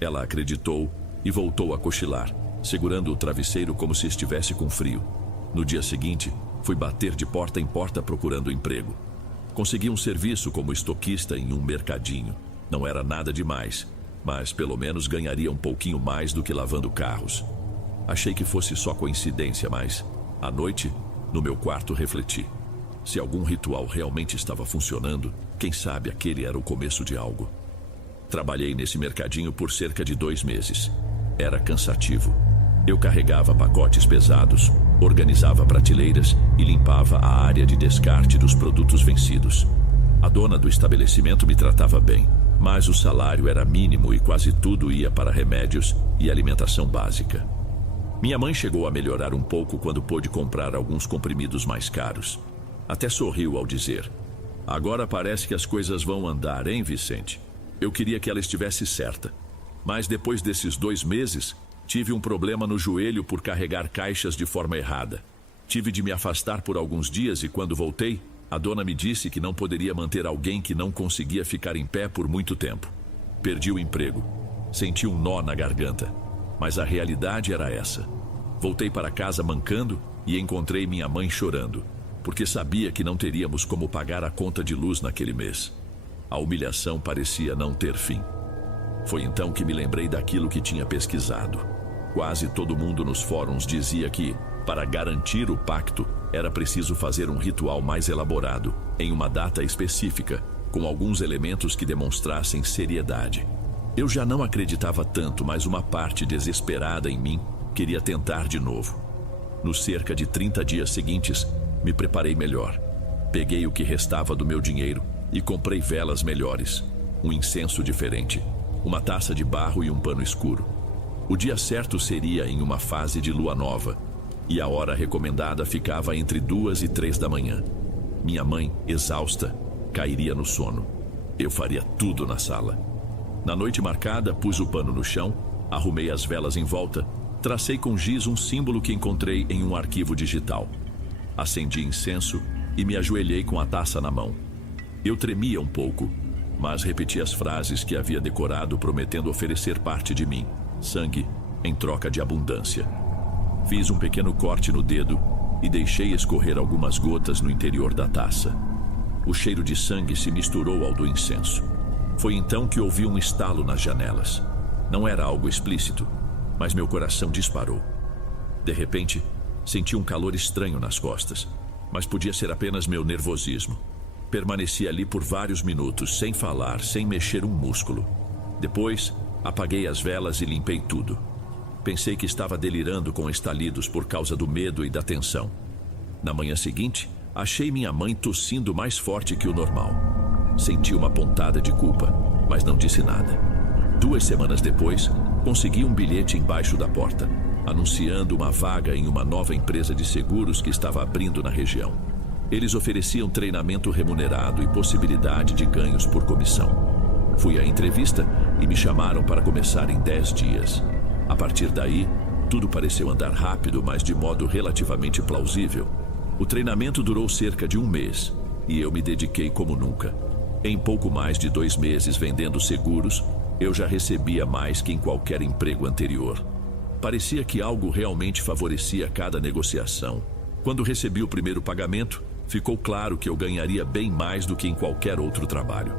Ela acreditou e voltou a cochilar, segurando o travesseiro como se estivesse com frio. No dia seguinte, fui bater de porta em porta procurando emprego. Consegui um serviço como estoquista em um mercadinho. Não era nada demais, mas pelo menos ganharia um pouquinho mais do que lavando carros. Achei que fosse só coincidência, mas, à noite, no meu quarto refleti. Se algum ritual realmente estava funcionando, quem sabe aquele era o começo de algo. Trabalhei nesse mercadinho por cerca de 2 meses. Era cansativo. Eu carregava pacotes pesados, organizava prateleiras e limpava a área de descarte dos produtos vencidos. A dona do estabelecimento me tratava bem, mas o salário era mínimo e quase tudo ia para remédios e alimentação básica. Minha mãe chegou a melhorar um pouco quando pôde comprar alguns comprimidos mais caros. Até sorriu ao dizer: "Agora parece que as coisas vão andar, hein, Vicente?" Eu queria que ela estivesse certa. Mas depois desses 2 meses, tive um problema no joelho por carregar caixas de forma errada. Tive de me afastar por alguns dias e quando voltei, A dona me disse que não poderia manter alguém que não conseguia ficar em pé por muito tempo. Perdi o emprego. Senti um nó na garganta. Mas a realidade era essa. Voltei para casa mancando e encontrei minha mãe chorando, porque sabia que não teríamos como pagar a conta de luz naquele mês. A humilhação parecia não ter fim. Foi então que me lembrei daquilo que tinha pesquisado. Quase todo mundo nos fóruns dizia que, para garantir o pacto, era preciso fazer um ritual mais elaborado, em uma data específica, com alguns elementos que demonstrassem seriedade. Eu já não acreditava tanto, mas uma parte desesperada em mim queria tentar de novo. Nos cerca de 30 dias seguintes, me preparei melhor. Peguei o que restava do meu dinheiro e comprei velas melhores, um incenso diferente, uma taça de barro e um pano escuro. O dia certo seria em uma fase de lua nova, e a hora recomendada ficava entre 2 e 3 da manhã. Minha mãe, exausta, cairia no sono. Eu faria tudo na sala. Na noite marcada, pus o pano no chão, arrumei as velas em volta, tracei com giz um símbolo que encontrei em um arquivo digital. Acendi incenso e me ajoelhei com a taça na mão. Eu tremia um pouco, mas repeti as frases que havia decorado, prometendo oferecer parte de mim, sangue, em troca de abundância. Fiz um pequeno corte no dedo e deixei escorrer algumas gotas no interior da taça. O cheiro de sangue se misturou ao do incenso. Foi então que ouvi um estalo nas janelas. Não era algo explícito, mas meu coração disparou. De repente, senti um calor estranho nas costas, mas podia ser apenas meu nervosismo. Permaneci ali por vários minutos, sem falar, sem mexer um músculo. Depois, apaguei as velas e limpei tudo. Pensei que estava delirando com estalidos por causa do medo e da tensão. Na manhã seguinte, achei minha mãe tossindo mais forte que o normal. Senti uma pontada de culpa, mas não disse nada. 2 semanas depois, consegui um bilhete embaixo da porta, anunciando uma vaga em uma nova empresa de seguros que estava abrindo na região. Eles ofereciam treinamento remunerado e possibilidade de ganhos por comissão. Fui à entrevista e me chamaram para começar em 10 dias. A partir daí, tudo pareceu andar rápido, mas de modo relativamente plausível. O treinamento durou cerca de 1 mês e eu me dediquei como nunca. Em pouco mais de 2 meses vendendo seguros, eu já recebia mais que em qualquer emprego anterior. Parecia que algo realmente favorecia cada negociação. Quando recebi o primeiro pagamento, ficou claro que eu ganharia bem mais do que em qualquer outro trabalho.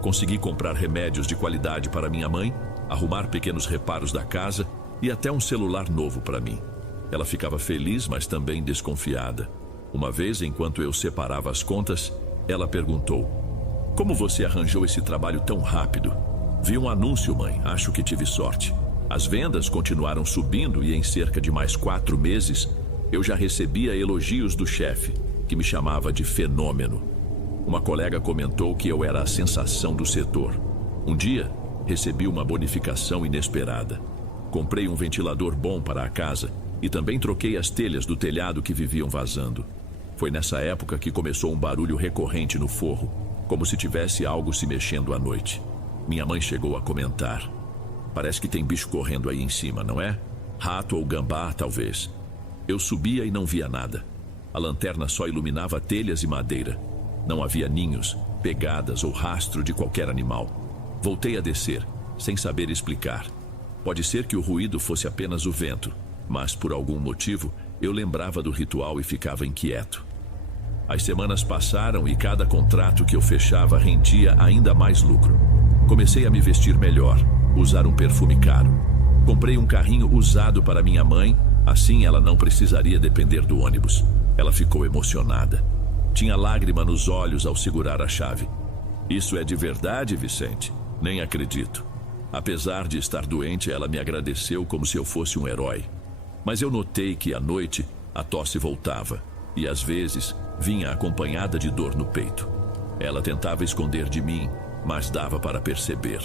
Consegui comprar remédios de qualidade para minha mãe, arrumar pequenos reparos da casa e até um celular novo para mim. Ela ficava feliz, mas também desconfiada. Uma vez, enquanto eu separava as contas, ela perguntou: "Como você arranjou esse trabalho tão rápido?" "Vi um anúncio, mãe. Acho que tive sorte." As vendas continuaram subindo e em cerca de mais 4 meses, eu já recebia elogios do chefe, que me chamava de fenômeno. Uma colega comentou que eu era a sensação do setor. Um dia, recebi uma bonificação inesperada. Comprei um ventilador bom para a casa e também troquei as telhas do telhado que viviam vazando. Foi nessa época que começou um barulho recorrente no forro, como se tivesse algo se mexendo à noite. Minha mãe chegou a comentar: "Parece que tem bicho correndo aí em cima, não é? Rato ou gambá, talvez." Eu subia e não via nada. A lanterna só iluminava telhas e madeira. Não havia ninhos, pegadas ou rastro de qualquer animal. Voltei a descer, sem saber explicar. Pode ser que o ruído fosse apenas o vento, mas por algum motivo eu lembrava do ritual e ficava inquieto. As semanas passaram e cada contrato que eu fechava rendia ainda mais lucro. Comecei a me vestir melhor, usar um perfume caro. Comprei um carrinho usado para minha mãe, assim ela não precisaria depender do ônibus. Ela ficou emocionada. Tinha lágrima nos olhos ao segurar a chave. "Isso é de verdade, Vicente? Nem acredito." Apesar de estar doente, ela me agradeceu como se eu fosse um herói. Mas eu notei que à noite a tosse voltava e às vezes vinha acompanhada de dor no peito. Ela tentava esconder de mim, mas dava para perceber.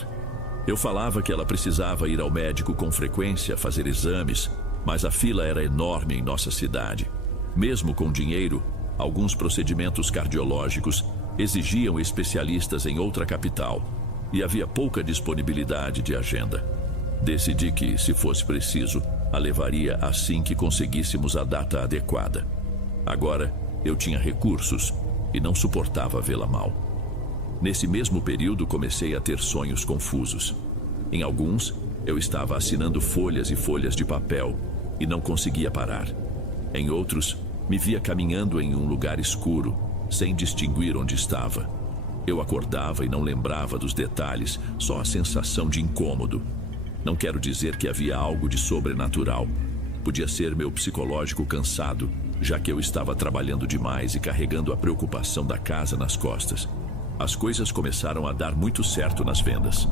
Eu falava que ela precisava ir ao médico com frequência, fazer exames, mas a fila era enorme em nossa cidade. Mesmo com dinheiro, alguns procedimentos cardiológicos exigiam especialistas em outra capital e havia pouca disponibilidade de agenda. Decidi que, se fosse preciso, a levaria assim que conseguíssemos a data adequada. Agora, eu tinha recursos e não suportava vê-la mal. Nesse mesmo período comecei a ter sonhos confusos. Em alguns, eu estava assinando folhas e folhas de papel e não conseguia parar. Em outros, me via caminhando em um lugar escuro, sem distinguir onde estava. Eu acordava e não lembrava dos detalhes, só a sensação de incômodo. Não quero dizer que havia algo de sobrenatural. Podia ser meu psicológico cansado, já que eu estava trabalhando demais e carregando a preocupação da casa nas costas. As coisas começaram a dar muito certo nas vendas.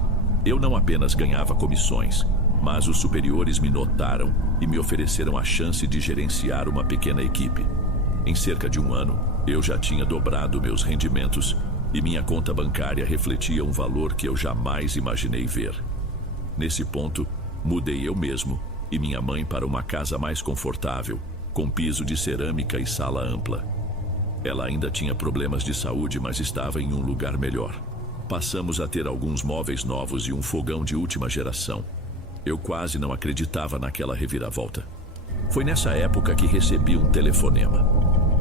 Eu não apenas ganhava comissões, mas os superiores me notaram e me ofereceram a chance de gerenciar uma pequena equipe. Em cerca de um ano, eu já tinha dobrado meus rendimentos e minha conta bancária refletia um valor que eu jamais imaginei ver. Nesse ponto, mudei eu mesmo e minha mãe para uma casa mais confortável, com piso de cerâmica e sala ampla. Ela ainda tinha problemas de saúde, mas estava em um lugar melhor. Passamos a ter alguns móveis novos e um fogão de última geração. Eu quase não acreditava naquela reviravolta. Foi nessa época que recebi um telefonema.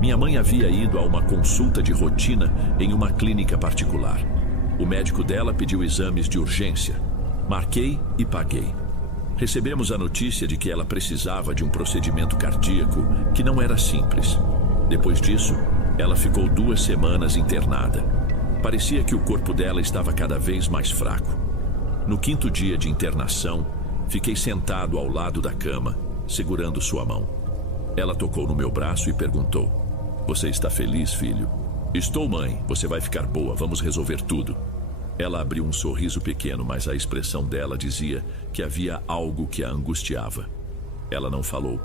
Minha mãe havia ido a uma consulta de rotina em uma clínica particular. O médico dela pediu exames de urgência. Marquei e paguei. Recebemos a notícia de que ela precisava de um procedimento cardíaco que não era simples. Depois disso, ela ficou 2 semanas internada. Parecia que o corpo dela estava cada vez mais fraco. No 5º dia de internação, fiquei sentado ao lado da cama, segurando sua mão. Ela tocou no meu braço e perguntou: "Você está feliz, filho?" "Estou, mãe. Você vai ficar boa. Vamos resolver tudo." Ela abriu um sorriso pequeno, mas a expressão dela dizia que havia algo que a angustiava. Ela não falou,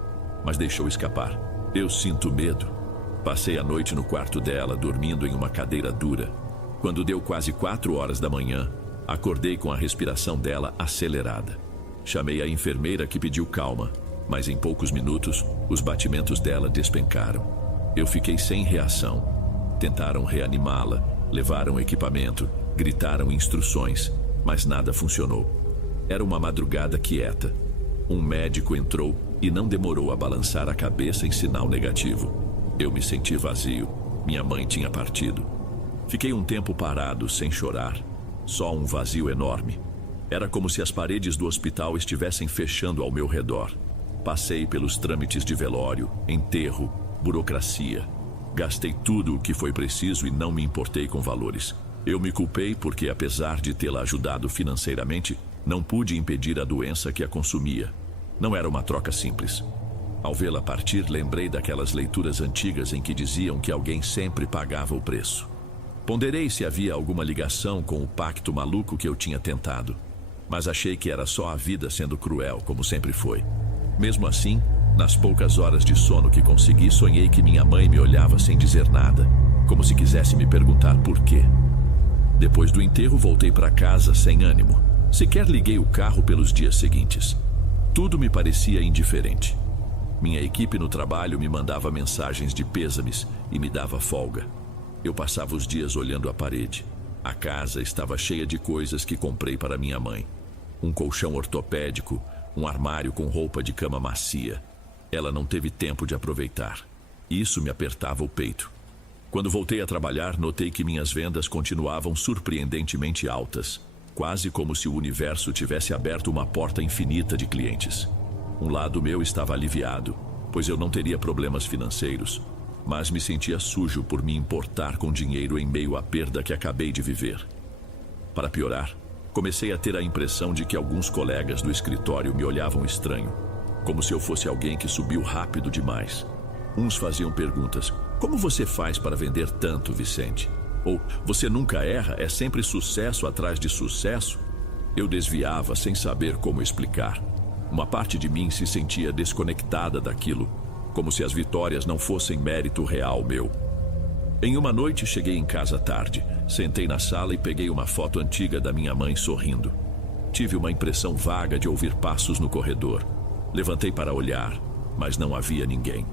mas deixou escapar: "Eu sinto medo." Passei a noite no quarto dela, dormindo em uma cadeira dura. Quando deu quase 4 horas da manhã, acordei com a respiração dela acelerada. Chamei a enfermeira, que pediu calma, mas em poucos minutos, os batimentos dela despencaram. Eu fiquei sem reação. Tentaram reanimá-la, levaram equipamento, gritaram instruções, mas nada funcionou. Era uma madrugada quieta. Um médico entrou e não demorou a balançar a cabeça em sinal negativo. Eu me senti vazio. Minha mãe tinha partido. Fiquei um tempo parado, sem chorar. Só um vazio enorme. Era como se as paredes do hospital estivessem fechando ao meu redor. Passei pelos trâmites de velório, enterro, burocracia. Gastei tudo o que foi preciso e não me importei com valores. Eu me culpei porque, apesar de tê-la ajudado financeiramente, não pude impedir a doença que a consumia. Não era uma troca simples. Ao vê-la partir, lembrei daquelas leituras antigas em que diziam que alguém sempre pagava o preço. Ponderei se havia alguma ligação com o pacto maluco que eu tinha tentado, mas achei que era só a vida sendo cruel, como sempre foi. Mesmo assim, nas poucas horas de sono que consegui, sonhei que minha mãe me olhava sem dizer nada, como se quisesse me perguntar por quê. Depois do enterro, voltei para casa sem ânimo. Sequer liguei o carro pelos dias seguintes. Tudo me parecia indiferente. Minha equipe no trabalho me mandava mensagens de pêsames e me dava folga. Eu passava os dias olhando a parede. A casa estava cheia de coisas que comprei para minha mãe. Um colchão ortopédico, um armário com roupa de cama macia. Ela não teve tempo de aproveitar. Isso me apertava o peito. Quando voltei a trabalhar, notei que minhas vendas continuavam surpreendentemente altas, quase como se o universo tivesse aberto uma porta infinita de clientes. Um lado meu estava aliviado, pois eu não teria problemas financeiros, mas me sentia sujo por me importar com dinheiro em meio à perda que acabei de viver. Para piorar, comecei a ter a impressão de que alguns colegas do escritório me olhavam estranho, como se eu fosse alguém que subiu rápido demais. Uns faziam perguntas: "Como você faz para vender tanto, Vicente?" Ou "Você nunca erra, é sempre sucesso atrás de sucesso?" Eu desviava sem saber como explicar. Uma parte de mim se sentia desconectada daquilo, como se as vitórias não fossem mérito real meu. Em uma noite, cheguei em casa tarde, sentei na sala e peguei uma foto antiga da minha mãe sorrindo. Tive uma impressão vaga de ouvir passos no corredor. Levantei para olhar, mas não havia ninguém.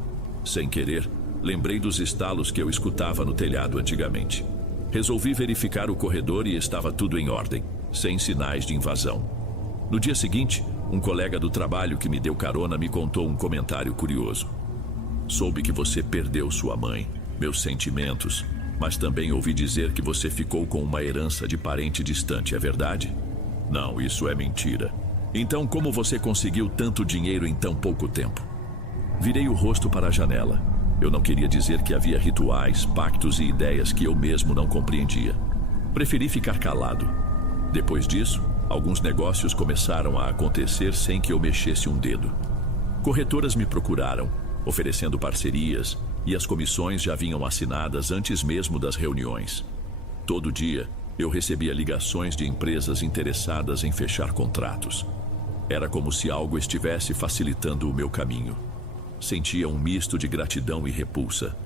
Sem querer, lembrei dos estalos que eu escutava no telhado antigamente. Resolvi verificar o corredor e estava tudo em ordem, sem sinais de invasão. No dia seguinte, um colega do trabalho que me deu carona me contou um comentário curioso. "Soube que você perdeu sua mãe. Meus sentimentos. Mas também ouvi dizer que você ficou com uma herança de parente distante, é verdade? Não, isso é mentira. Então, como você conseguiu tanto dinheiro em tão pouco tempo? Virei o rosto para a janela. Eu não queria dizer que havia rituais, pactos e ideias que eu mesmo não compreendia. Preferi ficar calado. Depois disso, alguns negócios começaram a acontecer sem que eu mexesse um dedo. Corretoras me procuraram, oferecendo parcerias, e as comissões já vinham assinadas antes mesmo das reuniões. Todo dia, eu recebia ligações de empresas interessadas em fechar contratos. Era como se algo estivesse facilitando o meu caminho. Sentia um misto de gratidão e repulsa.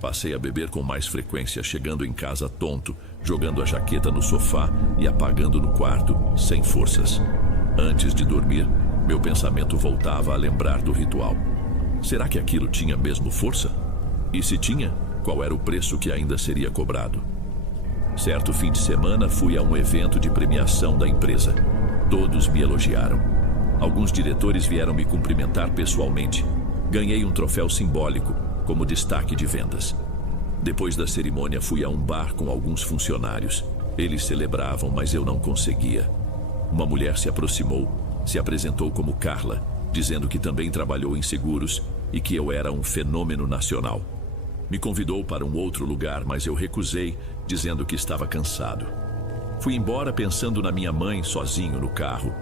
Passei a beber com mais frequência, chegando em casa tonto, jogando a jaqueta no sofá e apagando no quarto, sem forças. Antes de dormir, meu pensamento voltava a lembrar do ritual. Será que aquilo tinha mesmo força? E se tinha, qual era o preço que ainda seria cobrado? Certo fim de semana, fui a um evento de premiação da empresa. Todos me elogiaram. Alguns diretores vieram me cumprimentar pessoalmente. Ganhei um troféu simbólico, como destaque de vendas. Depois da cerimônia, fui a um bar com alguns funcionários. Eles celebravam, mas eu não conseguia. Uma mulher se aproximou, se apresentou como Carla, dizendo que também trabalhou em seguros e que eu era um fenômeno nacional. Me convidou para um outro lugar, mas eu recusei, dizendo que estava cansado. Fui embora pensando na minha mãe, sozinho no carro.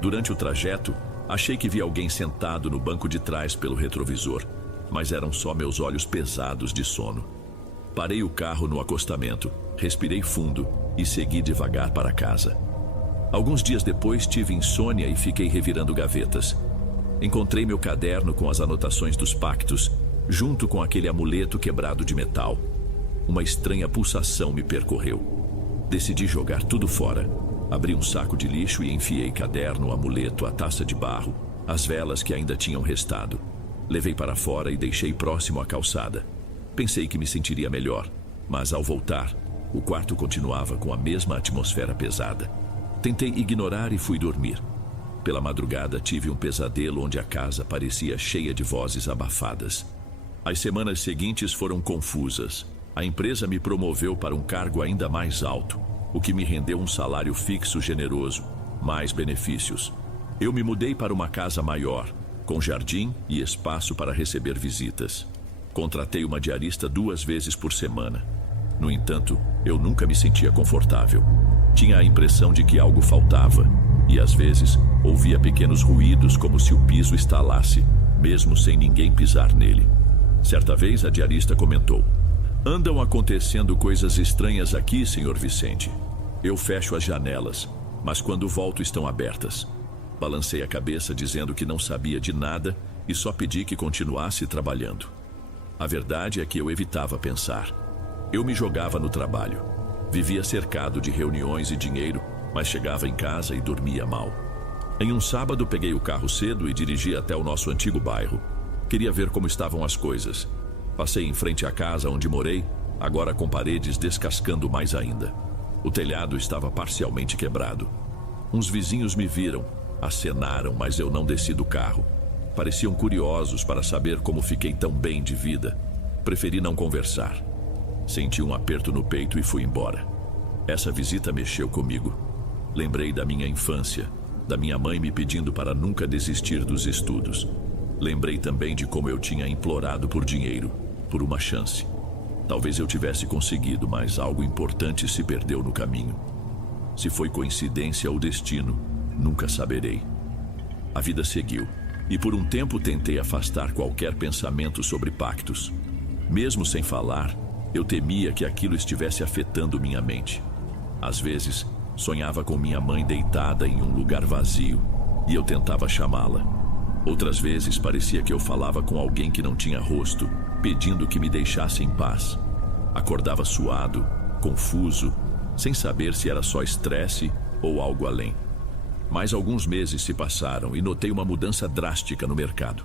Durante o trajeto, achei que vi alguém sentado no banco de trás pelo retrovisor, mas eram só meus olhos pesados de sono. Parei o carro no acostamento, respirei fundo e segui devagar para casa. Alguns dias depois tive insônia e fiquei revirando gavetas. Encontrei meu caderno com as anotações dos pactos, junto com aquele amuleto quebrado de metal. Uma estranha pulsação me percorreu. Decidi jogar tudo fora. Abri um saco de lixo e enfiei caderno, amuleto, a taça de barro, as velas que ainda tinham restado. Levei para fora e deixei próximo à calçada. Pensei que me sentiria melhor, mas ao voltar, o quarto continuava com a mesma atmosfera pesada. Tentei ignorar e fui dormir. Pela madrugada tive um pesadelo onde a casa parecia cheia de vozes abafadas. As semanas seguintes foram confusas. A empresa me promoveu para um cargo ainda mais alto, o que me rendeu um salário fixo generoso, mais benefícios. Eu me mudei para uma casa maior, com jardim e espaço para receber visitas. Contratei uma diarista 2 vezes por semana. No entanto, eu nunca me sentia confortável. Tinha a impressão de que algo faltava, e às vezes ouvia pequenos ruídos como se o piso estalasse, mesmo sem ninguém pisar nele. Certa vez a diarista comentou: "Andam acontecendo coisas estranhas aqui, Sr. Vicente. Eu fecho as janelas, mas quando volto estão abertas." Balancei a cabeça dizendo que não sabia de nada e só pedi que continuasse trabalhando. A verdade é que eu evitava pensar. Eu me jogava no trabalho. Vivia cercado de reuniões e dinheiro, mas chegava em casa e dormia mal. Em um sábado peguei o carro cedo e dirigi até o nosso antigo bairro. Queria ver como estavam as coisas. Passei em frente à casa onde morei, agora com paredes descascando mais ainda. O telhado estava parcialmente quebrado. Uns vizinhos me viram, acenaram, mas eu não desci do carro. Pareciam curiosos para saber como fiquei tão bem de vida. Preferi não conversar. Senti um aperto no peito e fui embora. Essa visita mexeu comigo. Lembrei da minha infância, da minha mãe me pedindo para nunca desistir dos estudos. Lembrei também de como eu tinha implorado por dinheiro, por uma chance. Talvez eu tivesse conseguido, mas algo importante se perdeu no caminho. Se foi coincidência ou destino, nunca saberei. A vida seguiu, e por um tempo tentei afastar qualquer pensamento sobre pactos. Mesmo sem falar, eu temia que aquilo estivesse afetando minha mente. Às vezes, sonhava com minha mãe deitada em um lugar vazio, e eu tentava chamá-la. Outras vezes parecia que eu falava com alguém que não tinha rosto, pedindo que me deixasse em paz. Acordava suado, confuso, sem saber se era só estresse ou algo além. Mas alguns meses se passaram e notei uma mudança drástica no mercado.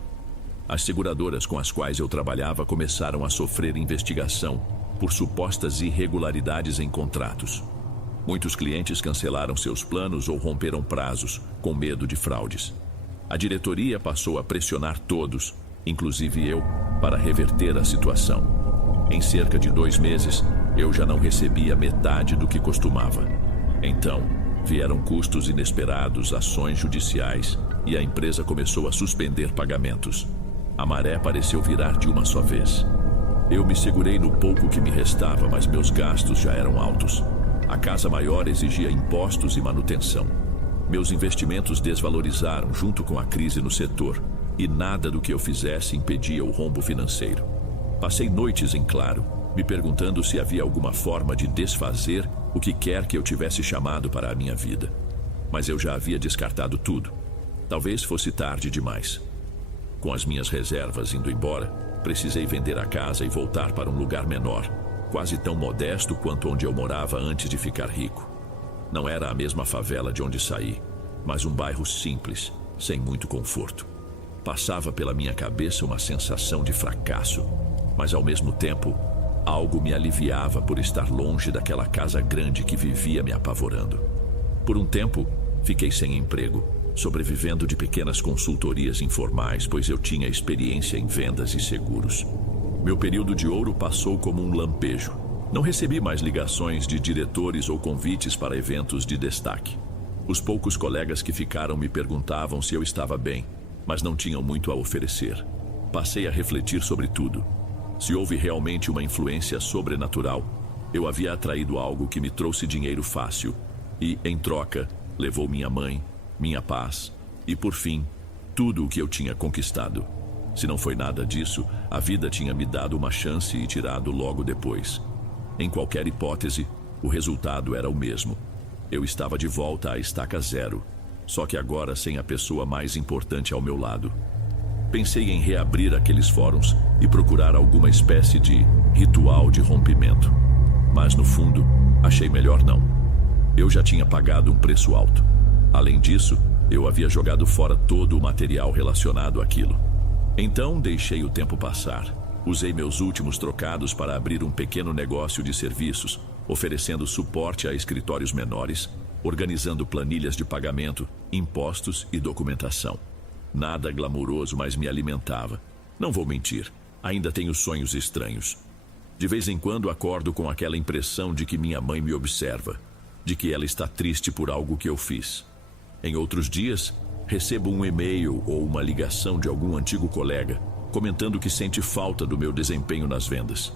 As seguradoras com as quais eu trabalhava começaram a sofrer investigação por supostas irregularidades em contratos. Muitos clientes cancelaram seus planos ou romperam prazos, com medo de fraudes. A diretoria passou a pressionar todos, inclusive eu, para reverter a situação. Em cerca de 2 meses, Eu já não recebia metade do que costumava. Então, vieram custos inesperados, ações judiciais e a empresa começou a suspender pagamentos. A maré pareceu virar de uma só vez. Eu me segurei no pouco que me restava, mas meus gastos já eram altos. A casa maior exigia impostos e manutenção. Meus investimentos desvalorizaram junto com a crise no setor e nada do que eu fizesse impedia o rombo financeiro. Passei noites em claro, me perguntando se havia alguma forma de desfazer o que quer que eu tivesse chamado para a minha vida. Mas eu já havia descartado tudo. Talvez fosse tarde demais. Com as minhas reservas indo embora, precisei vender a casa e voltar para um lugar menor, quase tão modesto quanto onde eu morava antes de ficar rico. Não era a mesma favela de onde saí, mas um bairro simples, sem muito conforto. Passava pela minha cabeça uma sensação de fracasso, mas ao mesmo tempo, algo me aliviava por estar longe daquela casa grande que vivia me apavorando. Por um tempo, fiquei sem emprego, sobrevivendo de pequenas consultorias informais, pois eu tinha experiência em vendas e seguros. Meu período de ouro passou como um lampejo. Não recebi mais ligações de diretores ou convites para eventos de destaque. Os poucos colegas que ficaram me perguntavam se eu estava bem, mas não tinham muito a oferecer. Passei a refletir sobre tudo. Se houve realmente uma influência sobrenatural, eu havia atraído algo que me trouxe dinheiro fácil e, em troca, levou minha mãe, minha paz e, por fim, tudo o que eu tinha conquistado. Se não foi nada disso, a vida tinha me dado uma chance e tirado logo depois. Em qualquer hipótese, o resultado era o mesmo. Eu estava de volta à estaca zero, só que agora sem a pessoa mais importante ao meu lado. Pensei em reabrir aqueles fóruns e procurar alguma espécie de ritual de rompimento. Mas no fundo, achei melhor não. Eu já tinha pagado um preço alto. Além disso, eu havia jogado fora todo o material relacionado àquilo. Então, deixei o tempo passar. Usei meus últimos trocados para abrir um pequeno negócio de serviços, oferecendo suporte a escritórios menores, organizando planilhas de pagamento, impostos e documentação. Nada glamuroso, mas me alimentava. Não vou mentir, ainda tenho sonhos estranhos. De vez em quando acordo com aquela impressão de que minha mãe me observa, de que ela está triste por algo que eu fiz. Em outros dias, recebo um e-mail ou uma ligação de algum antigo colega, comentando que sente falta do meu desempenho nas vendas.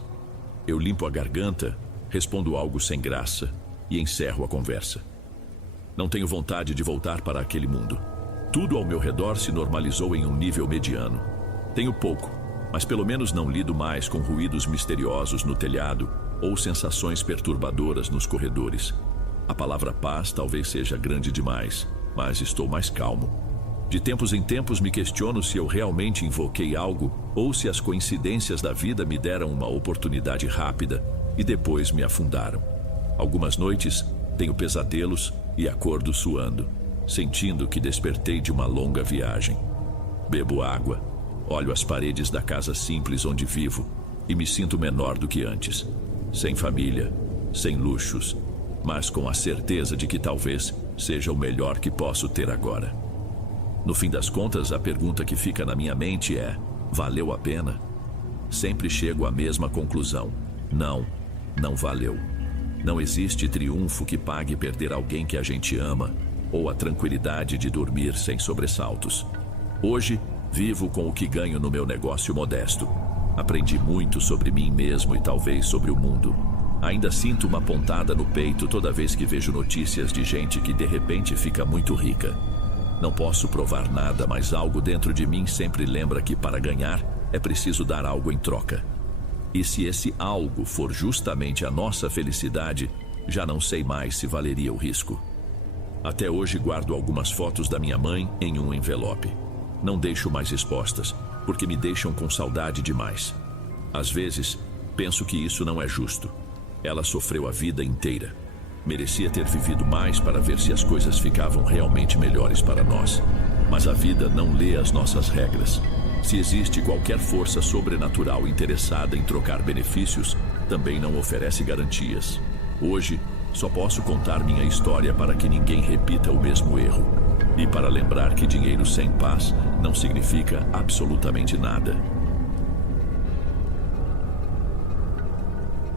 Eu limpo a garganta, respondo algo sem graça e encerro a conversa. Não tenho vontade de voltar para aquele mundo. Tudo ao meu redor se normalizou em um nível mediano. Tenho pouco, mas pelo menos não lido mais com ruídos misteriosos no telhado ou sensações perturbadoras nos corredores. A palavra paz talvez seja grande demais, mas estou mais calmo. De tempos em tempos me questiono se eu realmente invoquei algo ou se as coincidências da vida me deram uma oportunidade rápida e depois me afundaram. Algumas noites tenho pesadelos e acordo suando, sentindo que despertei de uma longa viagem. Bebo água, olho as paredes da casa simples onde vivo e me sinto menor do que antes. Sem família, sem luxos, mas com a certeza de que talvez seja o melhor que posso ter agora. No fim das contas, a pergunta que fica na minha mente é: valeu a pena? Sempre chego à mesma conclusão: não, não valeu. Não existe triunfo que pague perder alguém que a gente ama ou a tranquilidade de dormir sem sobressaltos. Hoje, vivo com o que ganho no meu negócio modesto. Aprendi muito sobre mim mesmo e talvez sobre o mundo. Ainda sinto uma pontada no peito toda vez que vejo notícias de gente que de repente fica muito rica. Não posso provar nada, mas algo dentro de mim sempre lembra que para ganhar é preciso dar algo em troca. E se esse algo for justamente a nossa felicidade, já não sei mais se valeria o risco. Até hoje guardo algumas fotos da minha mãe em um envelope. Não deixo mais expostas, porque me deixam com saudade demais. Às vezes, penso que isso não é justo. Ela sofreu a vida inteira. Merecia ter vivido mais para ver se as coisas ficavam realmente melhores para nós. Mas a vida não lê as nossas regras. Se existe qualquer força sobrenatural interessada em trocar benefícios, também não oferece garantias. Hoje, só posso contar minha história para que ninguém repita o mesmo erro. E para lembrar que dinheiro sem paz não significa absolutamente nada.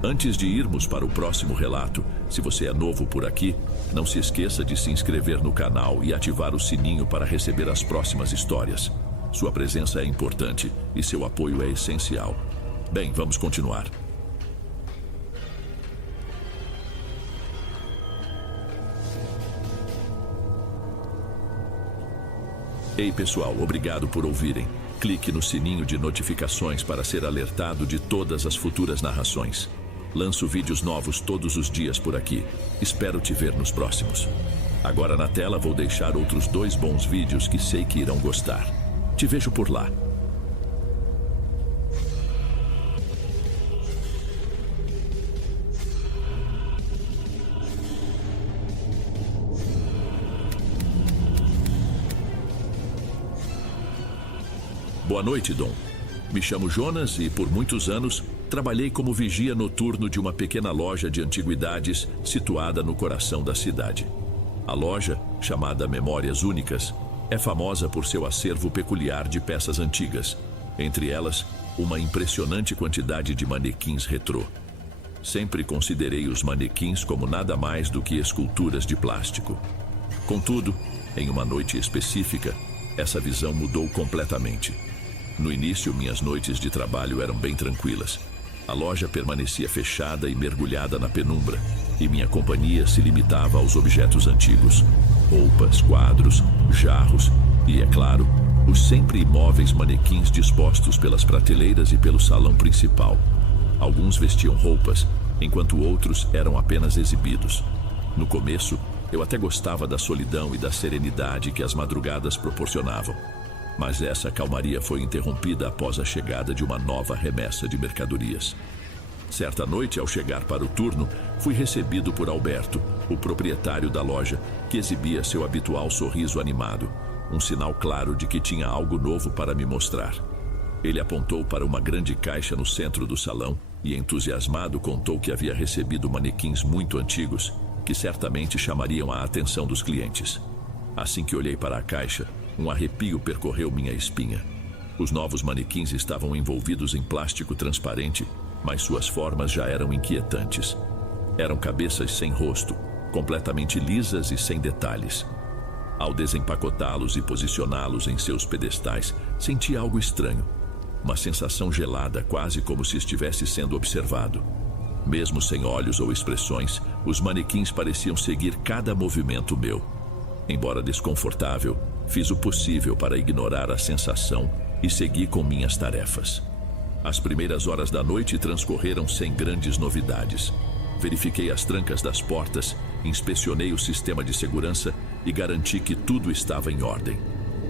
Antes de irmos para o próximo relato, se você é novo por aqui, não se esqueça de se inscrever no canal e ativar o sininho para receber as próximas histórias. Sua presença é importante e seu apoio é essencial. Bem, vamos continuar. Ei pessoal, obrigado por ouvirem. Clique no sininho de notificações para ser alertado de todas as futuras narrações. Lanço vídeos novos todos os dias por aqui. Espero te ver nos próximos. Agora na tela vou deixar outros 2 bons vídeos que sei que irão gostar. Te vejo por lá. Boa noite, Dom. Me chamo Jonas e, por muitos anos, trabalhei como vigia noturno de uma pequena loja de antiguidades situada no coração da cidade. A loja, chamada Memórias Únicas, é famosa por seu acervo peculiar de peças antigas, entre elas, uma impressionante quantidade de manequins retrô. Sempre considerei os manequins como nada mais do que esculturas de plástico. Contudo, em uma noite específica, essa visão mudou completamente. No início, minhas noites de trabalho eram bem tranquilas. A loja permanecia fechada e mergulhada na penumbra, e minha companhia se limitava aos objetos antigos. Roupas, quadros, jarros e, é claro, os sempre imóveis manequins dispostos pelas prateleiras e pelo salão principal. Alguns vestiam roupas, enquanto outros eram apenas exibidos. No começo, eu até gostava da solidão e da serenidade que as madrugadas proporcionavam. Mas essa calmaria foi interrompida após a chegada de uma nova remessa de mercadorias. Certa noite, ao chegar para o turno, fui recebido por Alberto, o proprietário da loja, que exibia seu habitual sorriso animado, um sinal claro de que tinha algo novo para me mostrar. Ele apontou para uma grande caixa no centro do salão e, entusiasmado, contou que havia recebido manequins muito antigos, que certamente chamariam a atenção dos clientes. Assim que olhei para a caixa, um arrepio percorreu minha espinha. Os novos manequins estavam envolvidos em plástico transparente, mas suas formas já eram inquietantes. Eram cabeças sem rosto, completamente lisas e sem detalhes. Ao desempacotá-los e posicioná-los em seus pedestais, senti algo estranho. Uma sensação gelada, quase como se estivesse sendo observado. Mesmo sem olhos ou expressões, os manequins pareciam seguir cada movimento meu. Embora desconfortável, fiz o possível para ignorar a sensação e segui com minhas tarefas. As primeiras horas da noite transcorreram sem grandes novidades. Verifiquei as trancas das portas, inspecionei o sistema de segurança e garanti que tudo estava em ordem.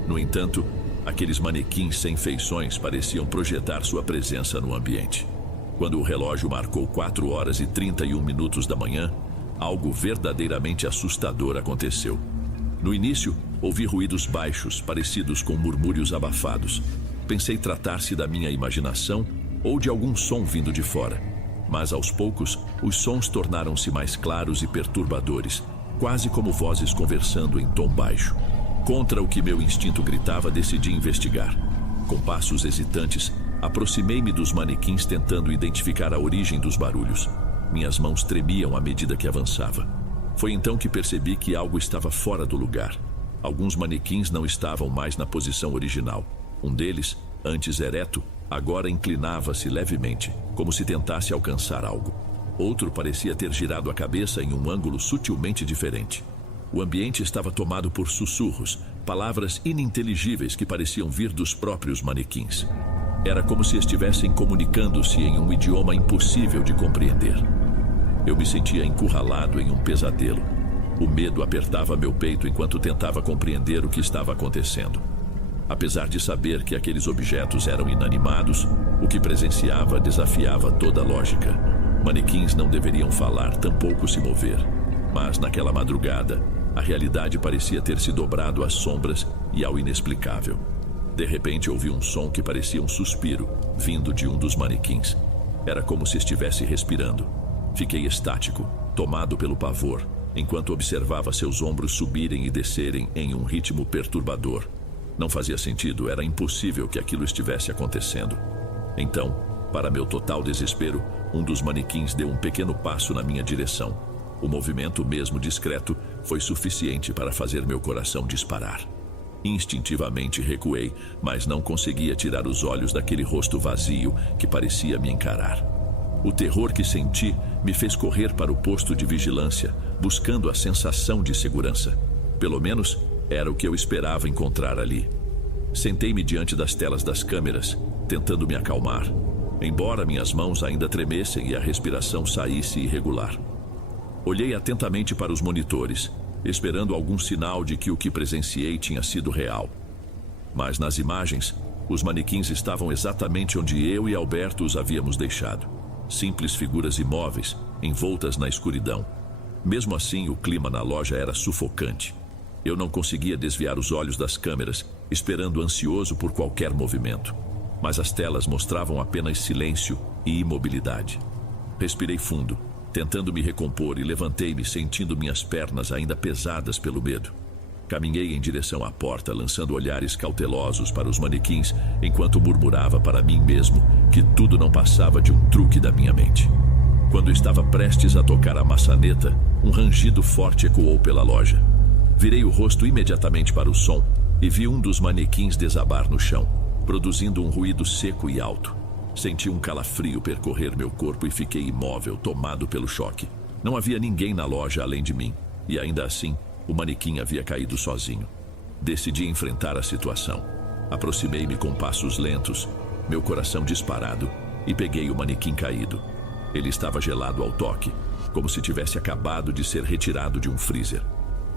No entanto, aqueles manequins sem feições pareciam projetar sua presença no ambiente. Quando o relógio marcou 4h31 da manhã, algo verdadeiramente assustador aconteceu. No início, ouvi ruídos baixos, parecidos com murmúrios abafados. Pensei tratar-se da minha imaginação ou de algum som vindo de fora. Mas aos poucos, os sons tornaram-se mais claros e perturbadores, quase como vozes conversando em tom baixo. Contra o que meu instinto gritava, decidi investigar. Com passos hesitantes, aproximei-me dos manequins tentando identificar a origem dos barulhos. Minhas mãos tremiam à medida que avançava. Foi então que percebi que algo estava fora do lugar. Alguns manequins não estavam mais na posição original. Um deles, antes ereto, agora inclinava-se levemente, como se tentasse alcançar algo. Outro parecia ter girado a cabeça em um ângulo sutilmente diferente. O ambiente estava tomado por sussurros, palavras ininteligíveis que pareciam vir dos próprios manequins. Era como se estivessem comunicando-se em um idioma impossível de compreender. Eu me sentia encurralado em um pesadelo. O medo apertava meu peito enquanto tentava compreender o que estava acontecendo. Apesar de saber que aqueles objetos eram inanimados, o que presenciava desafiava toda a lógica. Manequins não deveriam falar, tampouco se mover. Mas naquela madrugada, a realidade parecia ter se dobrado às sombras e ao inexplicável. De repente ouvi um som que parecia um suspiro, vindo de um dos manequins. Era como se estivesse respirando. Fiquei estático, tomado pelo pavor, enquanto observava seus ombros subirem e descerem em um ritmo perturbador. Não fazia sentido, era impossível que aquilo estivesse acontecendo. Então, Para meu total desespero, um dos manequins deu um pequeno passo na minha direção. O movimento, mesmo discreto, foi suficiente para fazer meu coração disparar. Instintivamente recuei, mas não conseguia tirar os olhos daquele rosto vazio que parecia me encarar. O terror que senti me fez correr para o posto de vigilância, buscando a sensação de segurança. Pelo menos, era o que eu esperava encontrar ali. Sentei-me diante das telas das câmeras, tentando me acalmar, embora minhas mãos ainda tremessem e a respiração saísse irregular. Olhei atentamente para os monitores, esperando algum sinal de que o que presenciei tinha sido real. Mas nas imagens, os manequins estavam exatamente onde eu e Alberto os havíamos deixado. Simples figuras imóveis, envoltas na escuridão. Mesmo assim, o clima na loja era sufocante. Eu não conseguia desviar os olhos das câmeras, esperando ansioso por qualquer movimento. Mas as telas mostravam apenas silêncio e imobilidade. Respirei fundo, tentando me recompor, e levantei-me, sentindo minhas pernas ainda pesadas pelo medo. Caminhei em direção à porta, lançando olhares cautelosos para os manequins, enquanto murmurava para mim mesmo que tudo não passava de um truque da minha mente. Quando estava prestes a tocar a maçaneta, um rangido forte ecoou pela loja. Virei o rosto imediatamente para o som e vi um dos manequins desabar no chão, produzindo um ruído seco e alto. Senti um calafrio percorrer meu corpo e fiquei imóvel, tomado pelo choque. Não havia ninguém na loja além de mim, e ainda assim, o manequim havia caído sozinho. Decidi enfrentar a situação. Aproximei-me com passos lentos, meu coração disparado, e peguei o manequim caído. Ele estava gelado ao toque, como se tivesse acabado de ser retirado de um freezer.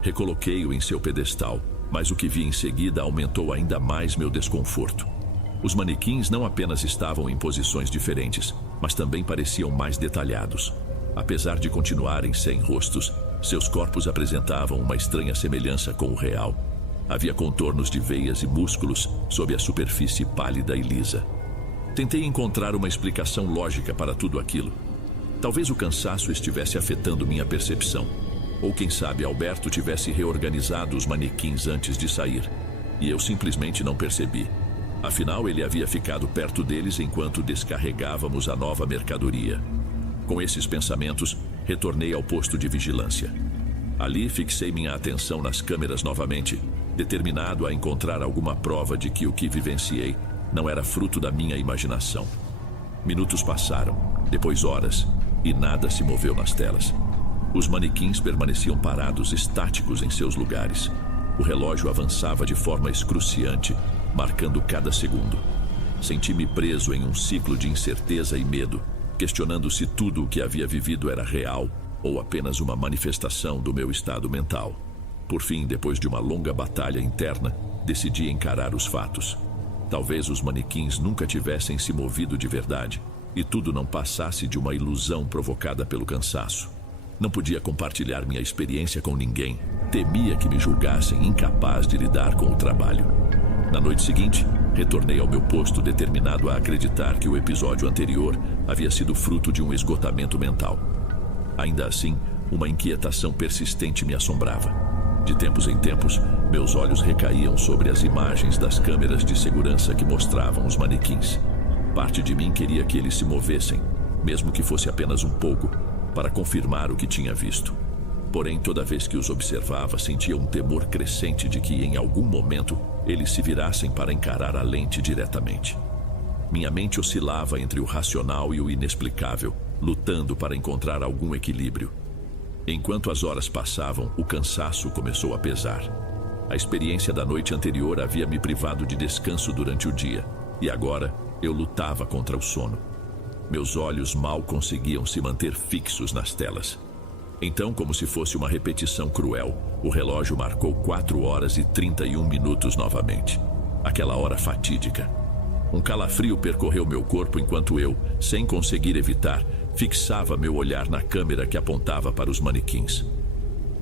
Recoloquei-o em seu pedestal, mas o que vi em seguida aumentou ainda mais meu desconforto. Os manequins não apenas estavam em posições diferentes, mas também pareciam mais detalhados. Apesar de continuarem sem rostos, seus corpos apresentavam uma estranha semelhança com o real. Havia contornos de veias e músculos sob a superfície pálida e lisa. Tentei encontrar uma explicação lógica para tudo aquilo. Talvez o cansaço estivesse afetando minha percepção. Ou quem sabe Alberto tivesse reorganizado os manequins antes de sair, e eu simplesmente não percebi. Afinal, ele havia ficado perto deles enquanto descarregávamos a nova mercadoria. Com esses pensamentos, retornei ao posto de vigilância. Ali, fixei minha atenção nas câmeras novamente, determinado a encontrar alguma prova de que o que vivenciei não era fruto da minha imaginação. Minutos passaram, depois horas, e nada se moveu nas telas. Os manequins permaneciam parados, estáticos em seus lugares. O relógio avançava de forma excruciante, marcando cada segundo. Senti-me preso em um ciclo de incerteza e medo, questionando se tudo o que havia vivido era real ou apenas uma manifestação do meu estado mental. Por fim, depois de uma longa batalha interna, decidi encarar os fatos. Talvez os manequins nunca tivessem se movido de verdade e tudo não passasse de uma ilusão provocada pelo cansaço. Não podia compartilhar minha experiência com ninguém. Temia que me julgassem incapaz de lidar com o trabalho. Na noite seguinte, retornei ao meu posto determinado a acreditar que o episódio anterior havia sido fruto de um esgotamento mental. Ainda assim, uma inquietação persistente me assombrava. De tempos em tempos, meus olhos recaíam sobre as imagens das câmeras de segurança que mostravam os manequins. Parte de mim queria que eles se movessem, mesmo que fosse apenas um pouco, para confirmar o que tinha visto. Porém, toda vez que os observava, sentia um temor crescente de que, em algum momento, eles se virassem para encarar a lente diretamente. Minha mente oscilava entre o racional e o inexplicável, lutando para encontrar algum equilíbrio. Enquanto as horas passavam, o cansaço começou a pesar. A experiência da noite anterior havia me privado de descanso durante o dia, e agora eu lutava contra o sono. Meus olhos mal conseguiam se manter fixos nas telas. Então, como se fosse uma repetição cruel, o relógio marcou 4 horas e 31 minutos novamente. Aquela hora fatídica. Um calafrio percorreu meu corpo enquanto eu, sem conseguir evitar, fixava meu olhar na câmera que apontava para os manequins.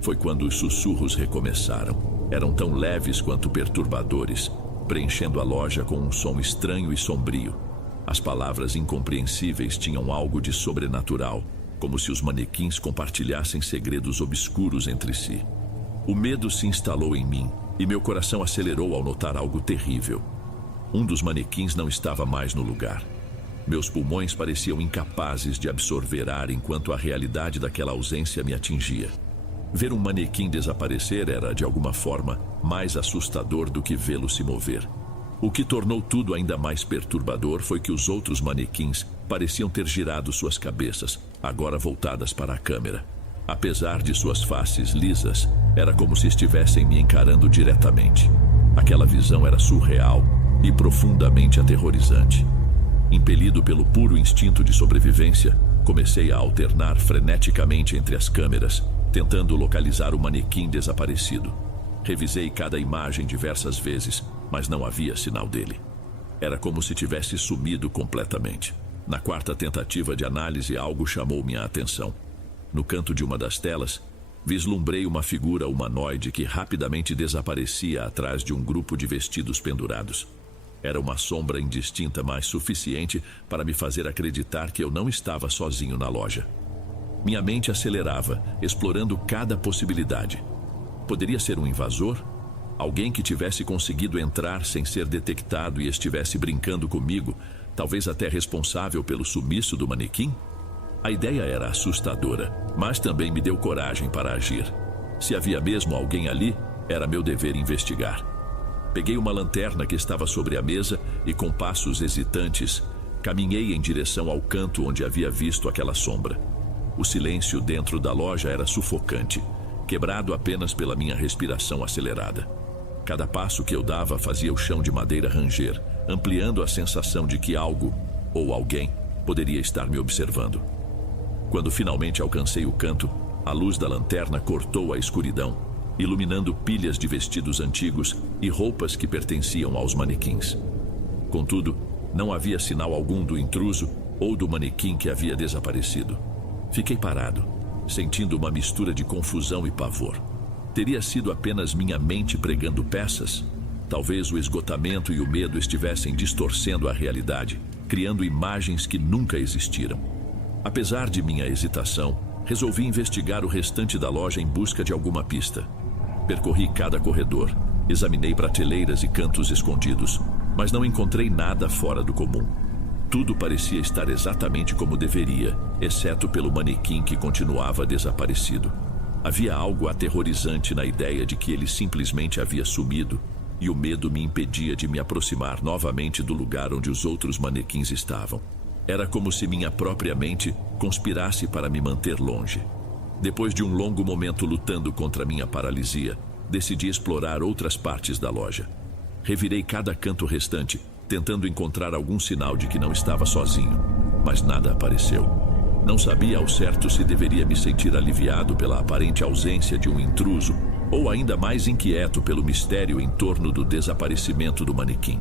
Foi quando os sussurros recomeçaram. Eram tão leves quanto perturbadores, preenchendo a loja com um som estranho e sombrio. As palavras incompreensíveis tinham algo de sobrenatural, como se os manequins compartilhassem segredos obscuros entre si. O medo se instalou em mim e meu coração acelerou ao notar algo terrível. Um dos manequins não estava mais no lugar. Meus pulmões pareciam incapazes de absorver ar enquanto a realidade daquela ausência me atingia. Ver um manequim desaparecer era, de alguma forma, mais assustador do que vê-lo se mover. O que tornou tudo ainda mais perturbador foi que os outros manequins pareciam ter girado suas cabeças, agora voltadas para a câmera. Apesar de suas faces lisas, era como se estivessem me encarando diretamente. Aquela visão era surreal e profundamente aterrorizante. Impelido pelo puro instinto de sobrevivência, comecei a alternar freneticamente entre as câmeras, tentando localizar o manequim desaparecido. Revisei cada imagem diversas vezes, mas não havia sinal dele. Era como se tivesse sumido completamente. Na quarta tentativa de análise, algo chamou minha atenção. No canto de uma das telas, vislumbrei uma figura humanoide que rapidamente desaparecia atrás de um grupo de vestidos pendurados. Era uma sombra indistinta, mas suficiente para me fazer acreditar que eu não estava sozinho na loja. Minha mente acelerava, explorando cada possibilidade. Poderia ser um invasor? Alguém que tivesse conseguido entrar sem ser detectado e estivesse brincando comigo, talvez até responsável pelo sumiço do manequim? A ideia era assustadora, mas também me deu coragem para agir. Se havia mesmo alguém ali, era meu dever investigar. Peguei uma lanterna que estava sobre a mesa e, com passos hesitantes, caminhei em direção ao canto onde havia visto aquela sombra. O silêncio dentro da loja era sufocante, quebrado apenas pela minha respiração acelerada. Cada passo que eu dava fazia o chão de madeira ranger, ampliando a sensação de que algo, ou alguém, poderia estar me observando. Quando finalmente alcancei o canto, a luz da lanterna cortou a escuridão, iluminando pilhas de vestidos antigos e roupas que pertenciam aos manequins. Contudo, não havia sinal algum do intruso ou do manequim que havia desaparecido. Fiquei parado, sentindo uma mistura de confusão e pavor. Teria sido apenas minha mente pregando peças? Talvez o esgotamento e o medo estivessem distorcendo a realidade, criando imagens que nunca existiram. Apesar de minha hesitação, resolvi investigar o restante da loja em busca de alguma pista. Percorri cada corredor, examinei prateleiras e cantos escondidos, mas não encontrei nada fora do comum. Tudo parecia estar exatamente como deveria, exceto pelo manequim que continuava desaparecido. Havia algo aterrorizante na ideia de que ele simplesmente havia sumido, e o medo me impedia de me aproximar novamente do lugar onde os outros manequins estavam. Era como se minha própria mente conspirasse para me manter longe. Depois de um longo momento lutando contra minha paralisia, decidi explorar outras partes da loja. Revirei cada canto restante, tentando encontrar algum sinal de que não estava sozinho, mas nada apareceu. Não sabia ao certo se deveria me sentir aliviado pela aparente ausência de um intruso ou ainda mais inquieto pelo mistério em torno do desaparecimento do manequim.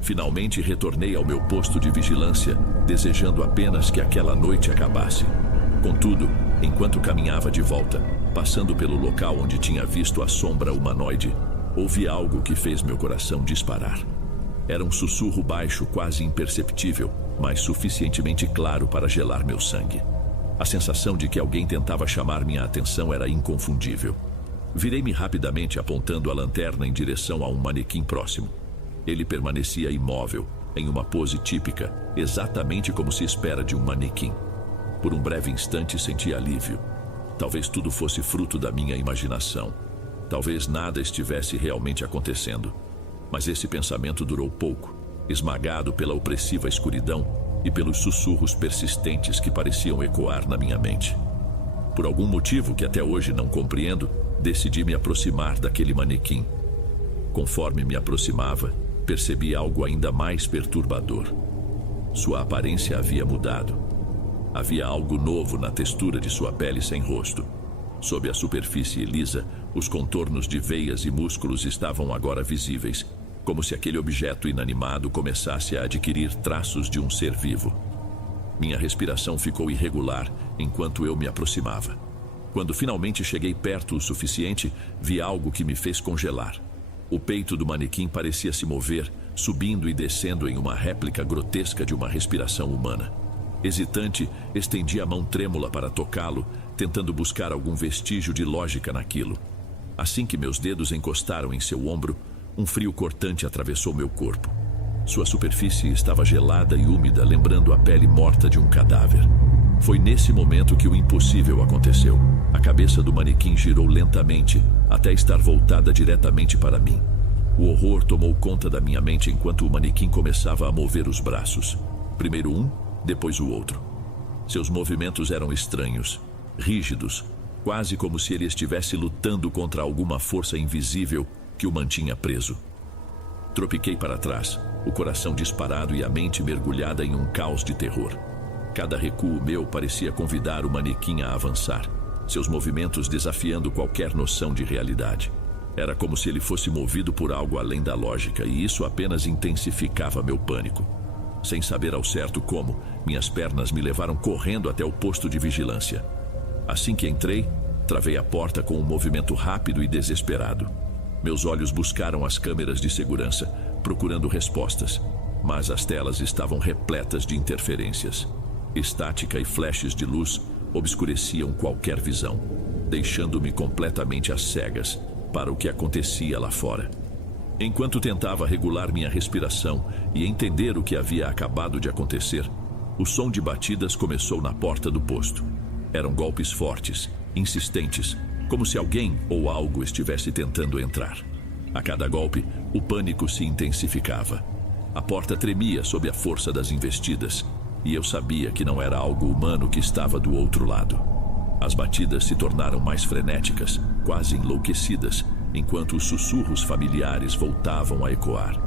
Finalmente retornei ao meu posto de vigilância, desejando apenas que aquela noite acabasse. Contudo, enquanto caminhava de volta, passando pelo local onde tinha visto a sombra humanoide, ouvi algo que fez meu coração disparar. Era um sussurro baixo, quase imperceptível, mas suficientemente claro para gelar meu sangue. A sensação de que alguém tentava chamar minha atenção era inconfundível. Virei-me rapidamente apontando a lanterna em direção a um manequim próximo. Ele permanecia imóvel, em uma pose típica, exatamente como se espera de um manequim. Por um breve instante senti alívio. Talvez tudo fosse fruto da minha imaginação. Talvez nada estivesse realmente acontecendo. Mas esse pensamento durou pouco, esmagado pela opressiva escuridão e pelos sussurros persistentes que pareciam ecoar na minha mente. Por algum motivo que até hoje não compreendo, decidi me aproximar daquele manequim. Conforme me aproximava, percebi algo ainda mais perturbador. Sua aparência havia mudado. Havia algo novo na textura de sua pele sem rosto. Sob a superfície lisa, os contornos de veias e músculos estavam agora visíveis, como se aquele objeto inanimado começasse a adquirir traços de um ser vivo. Minha respiração ficou irregular enquanto eu me aproximava. Quando finalmente cheguei perto o suficiente, vi algo que me fez congelar. O peito do manequim parecia se mover, subindo e descendo em uma réplica grotesca de uma respiração humana. Hesitante, estendi a mão trêmula para tocá-lo, tentando buscar algum vestígio de lógica naquilo. Assim que meus dedos encostaram em seu ombro, um frio cortante atravessou meu corpo. Sua superfície estava gelada e úmida, lembrando a pele morta de um cadáver. Foi nesse momento que o impossível aconteceu. A cabeça do manequim girou lentamente, até estar voltada diretamente para mim. O horror tomou conta da minha mente enquanto o manequim começava a mover os braços. Primeiro um, depois o outro. Seus movimentos eram estranhos, rígidos, quase como se ele estivesse lutando contra alguma força invisível que o mantinha preso. Tropiquei para trás, o coração disparado e a mente mergulhada em um caos de terror. Cada recuo meu parecia convidar o manequim a avançar, seus movimentos desafiando qualquer noção de realidade. Era como se ele fosse movido por algo além da lógica, e isso apenas intensificava meu pânico. Sem saber ao certo como, minhas pernas me levaram correndo até o posto de vigilância. Assim que entrei, travei a porta com um movimento rápido e desesperado. Meus olhos buscaram as câmeras de segurança, procurando respostas, mas as telas estavam repletas de interferências. Estática e flashes de luz obscureciam qualquer visão, deixando-me completamente às cegas para o que acontecia lá fora. Enquanto tentava regular minha respiração e entender o que havia acabado de acontecer, o som de batidas começou na porta do posto. Eram golpes fortes, insistentes, como se alguém ou algo estivesse tentando entrar. A cada golpe, o pânico se intensificava. A porta tremia sob a força das investidas, e eu sabia que não era algo humano que estava do outro lado. As batidas se tornaram mais frenéticas, quase enlouquecidas, enquanto os sussurros familiares voltavam a ecoar.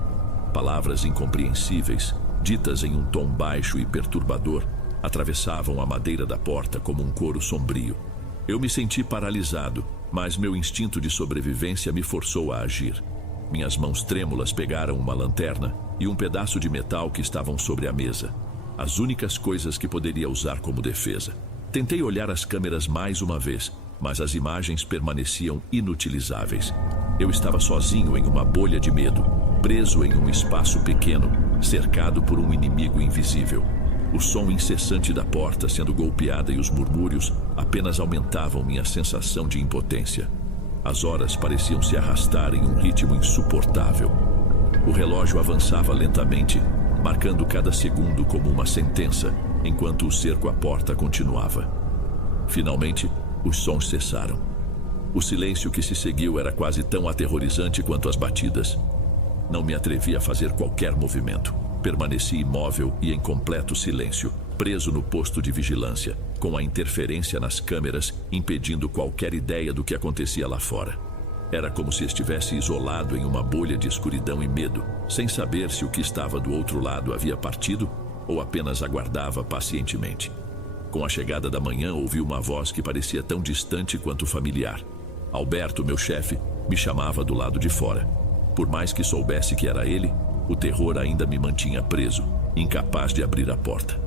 Palavras incompreensíveis, ditas em um tom baixo e perturbador, atravessavam a madeira da porta como um coro sombrio. Eu me senti paralisado, mas meu instinto de sobrevivência me forçou a agir. Minhas mãos trêmulas pegaram uma lanterna e um pedaço de metal que estavam sobre a mesa. As únicas coisas que poderia usar como defesa. Tentei olhar as câmeras mais uma vez, mas as imagens permaneciam inutilizáveis. Eu estava sozinho em uma bolha de medo, preso em um espaço pequeno, cercado por um inimigo invisível. O som incessante da porta sendo golpeada e os murmúrios apenas aumentavam minha sensação de impotência. As horas pareciam se arrastar em um ritmo insuportável. O relógio avançava lentamente, marcando cada segundo como uma sentença, enquanto o cerco à porta continuava. Finalmente, os sons cessaram. O silêncio que se seguiu era quase tão aterrorizante quanto as batidas. Não me atrevi a fazer qualquer movimento. Permaneci imóvel e em completo silêncio, preso no posto de vigilância, com a interferência nas câmeras impedindo qualquer ideia do que acontecia lá fora. Era como se estivesse isolado em uma bolha de escuridão e medo, sem saber se o que estava do outro lado havia partido ou apenas aguardava pacientemente. Com a chegada da manhã, ouvi uma voz que parecia tão distante quanto familiar. Alberto, meu chefe, me chamava do lado de fora. Por mais que soubesse que era ele, o terror ainda me mantinha preso, incapaz de abrir a porta.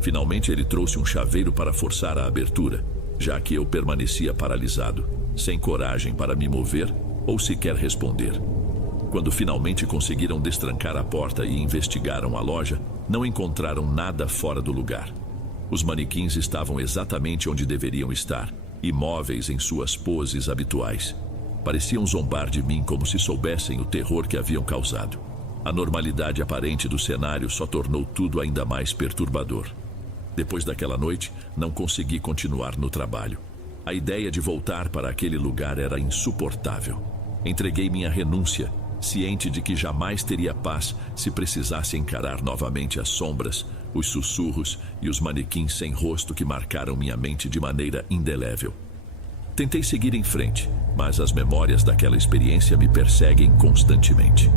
Finalmente ele trouxe um chaveiro para forçar a abertura, já que eu permanecia paralisado, sem coragem para me mover ou sequer responder. Quando finalmente conseguiram destrancar a porta e investigaram a loja, não encontraram nada fora do lugar. Os manequins estavam exatamente onde deveriam estar, imóveis em suas poses habituais. Pareciam zombar de mim como se soubessem o terror que haviam causado. A normalidade aparente do cenário só tornou tudo ainda mais perturbador. Depois daquela noite, não consegui continuar no trabalho. A ideia de voltar para aquele lugar era insuportável. Entreguei minha renúncia, ciente de que jamais teria paz se precisasse encarar novamente as sombras, os sussurros e os manequins sem rosto que marcaram minha mente de maneira indelével. Tentei seguir em frente, mas as memórias daquela experiência me perseguem constantemente.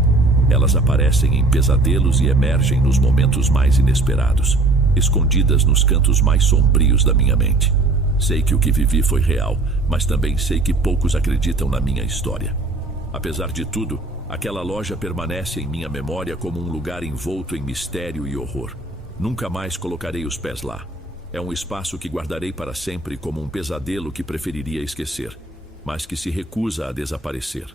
Elas aparecem em pesadelos e emergem nos momentos mais inesperados, escondidas nos cantos mais sombrios da minha mente. Sei que o que vivi foi real, mas também sei que poucos acreditam na minha história. Apesar de tudo, aquela loja permanece em minha memória como um lugar envolto em mistério e horror. Nunca mais colocarei os pés lá. É um espaço que guardarei para sempre como um pesadelo que preferiria esquecer, mas que se recusa a desaparecer.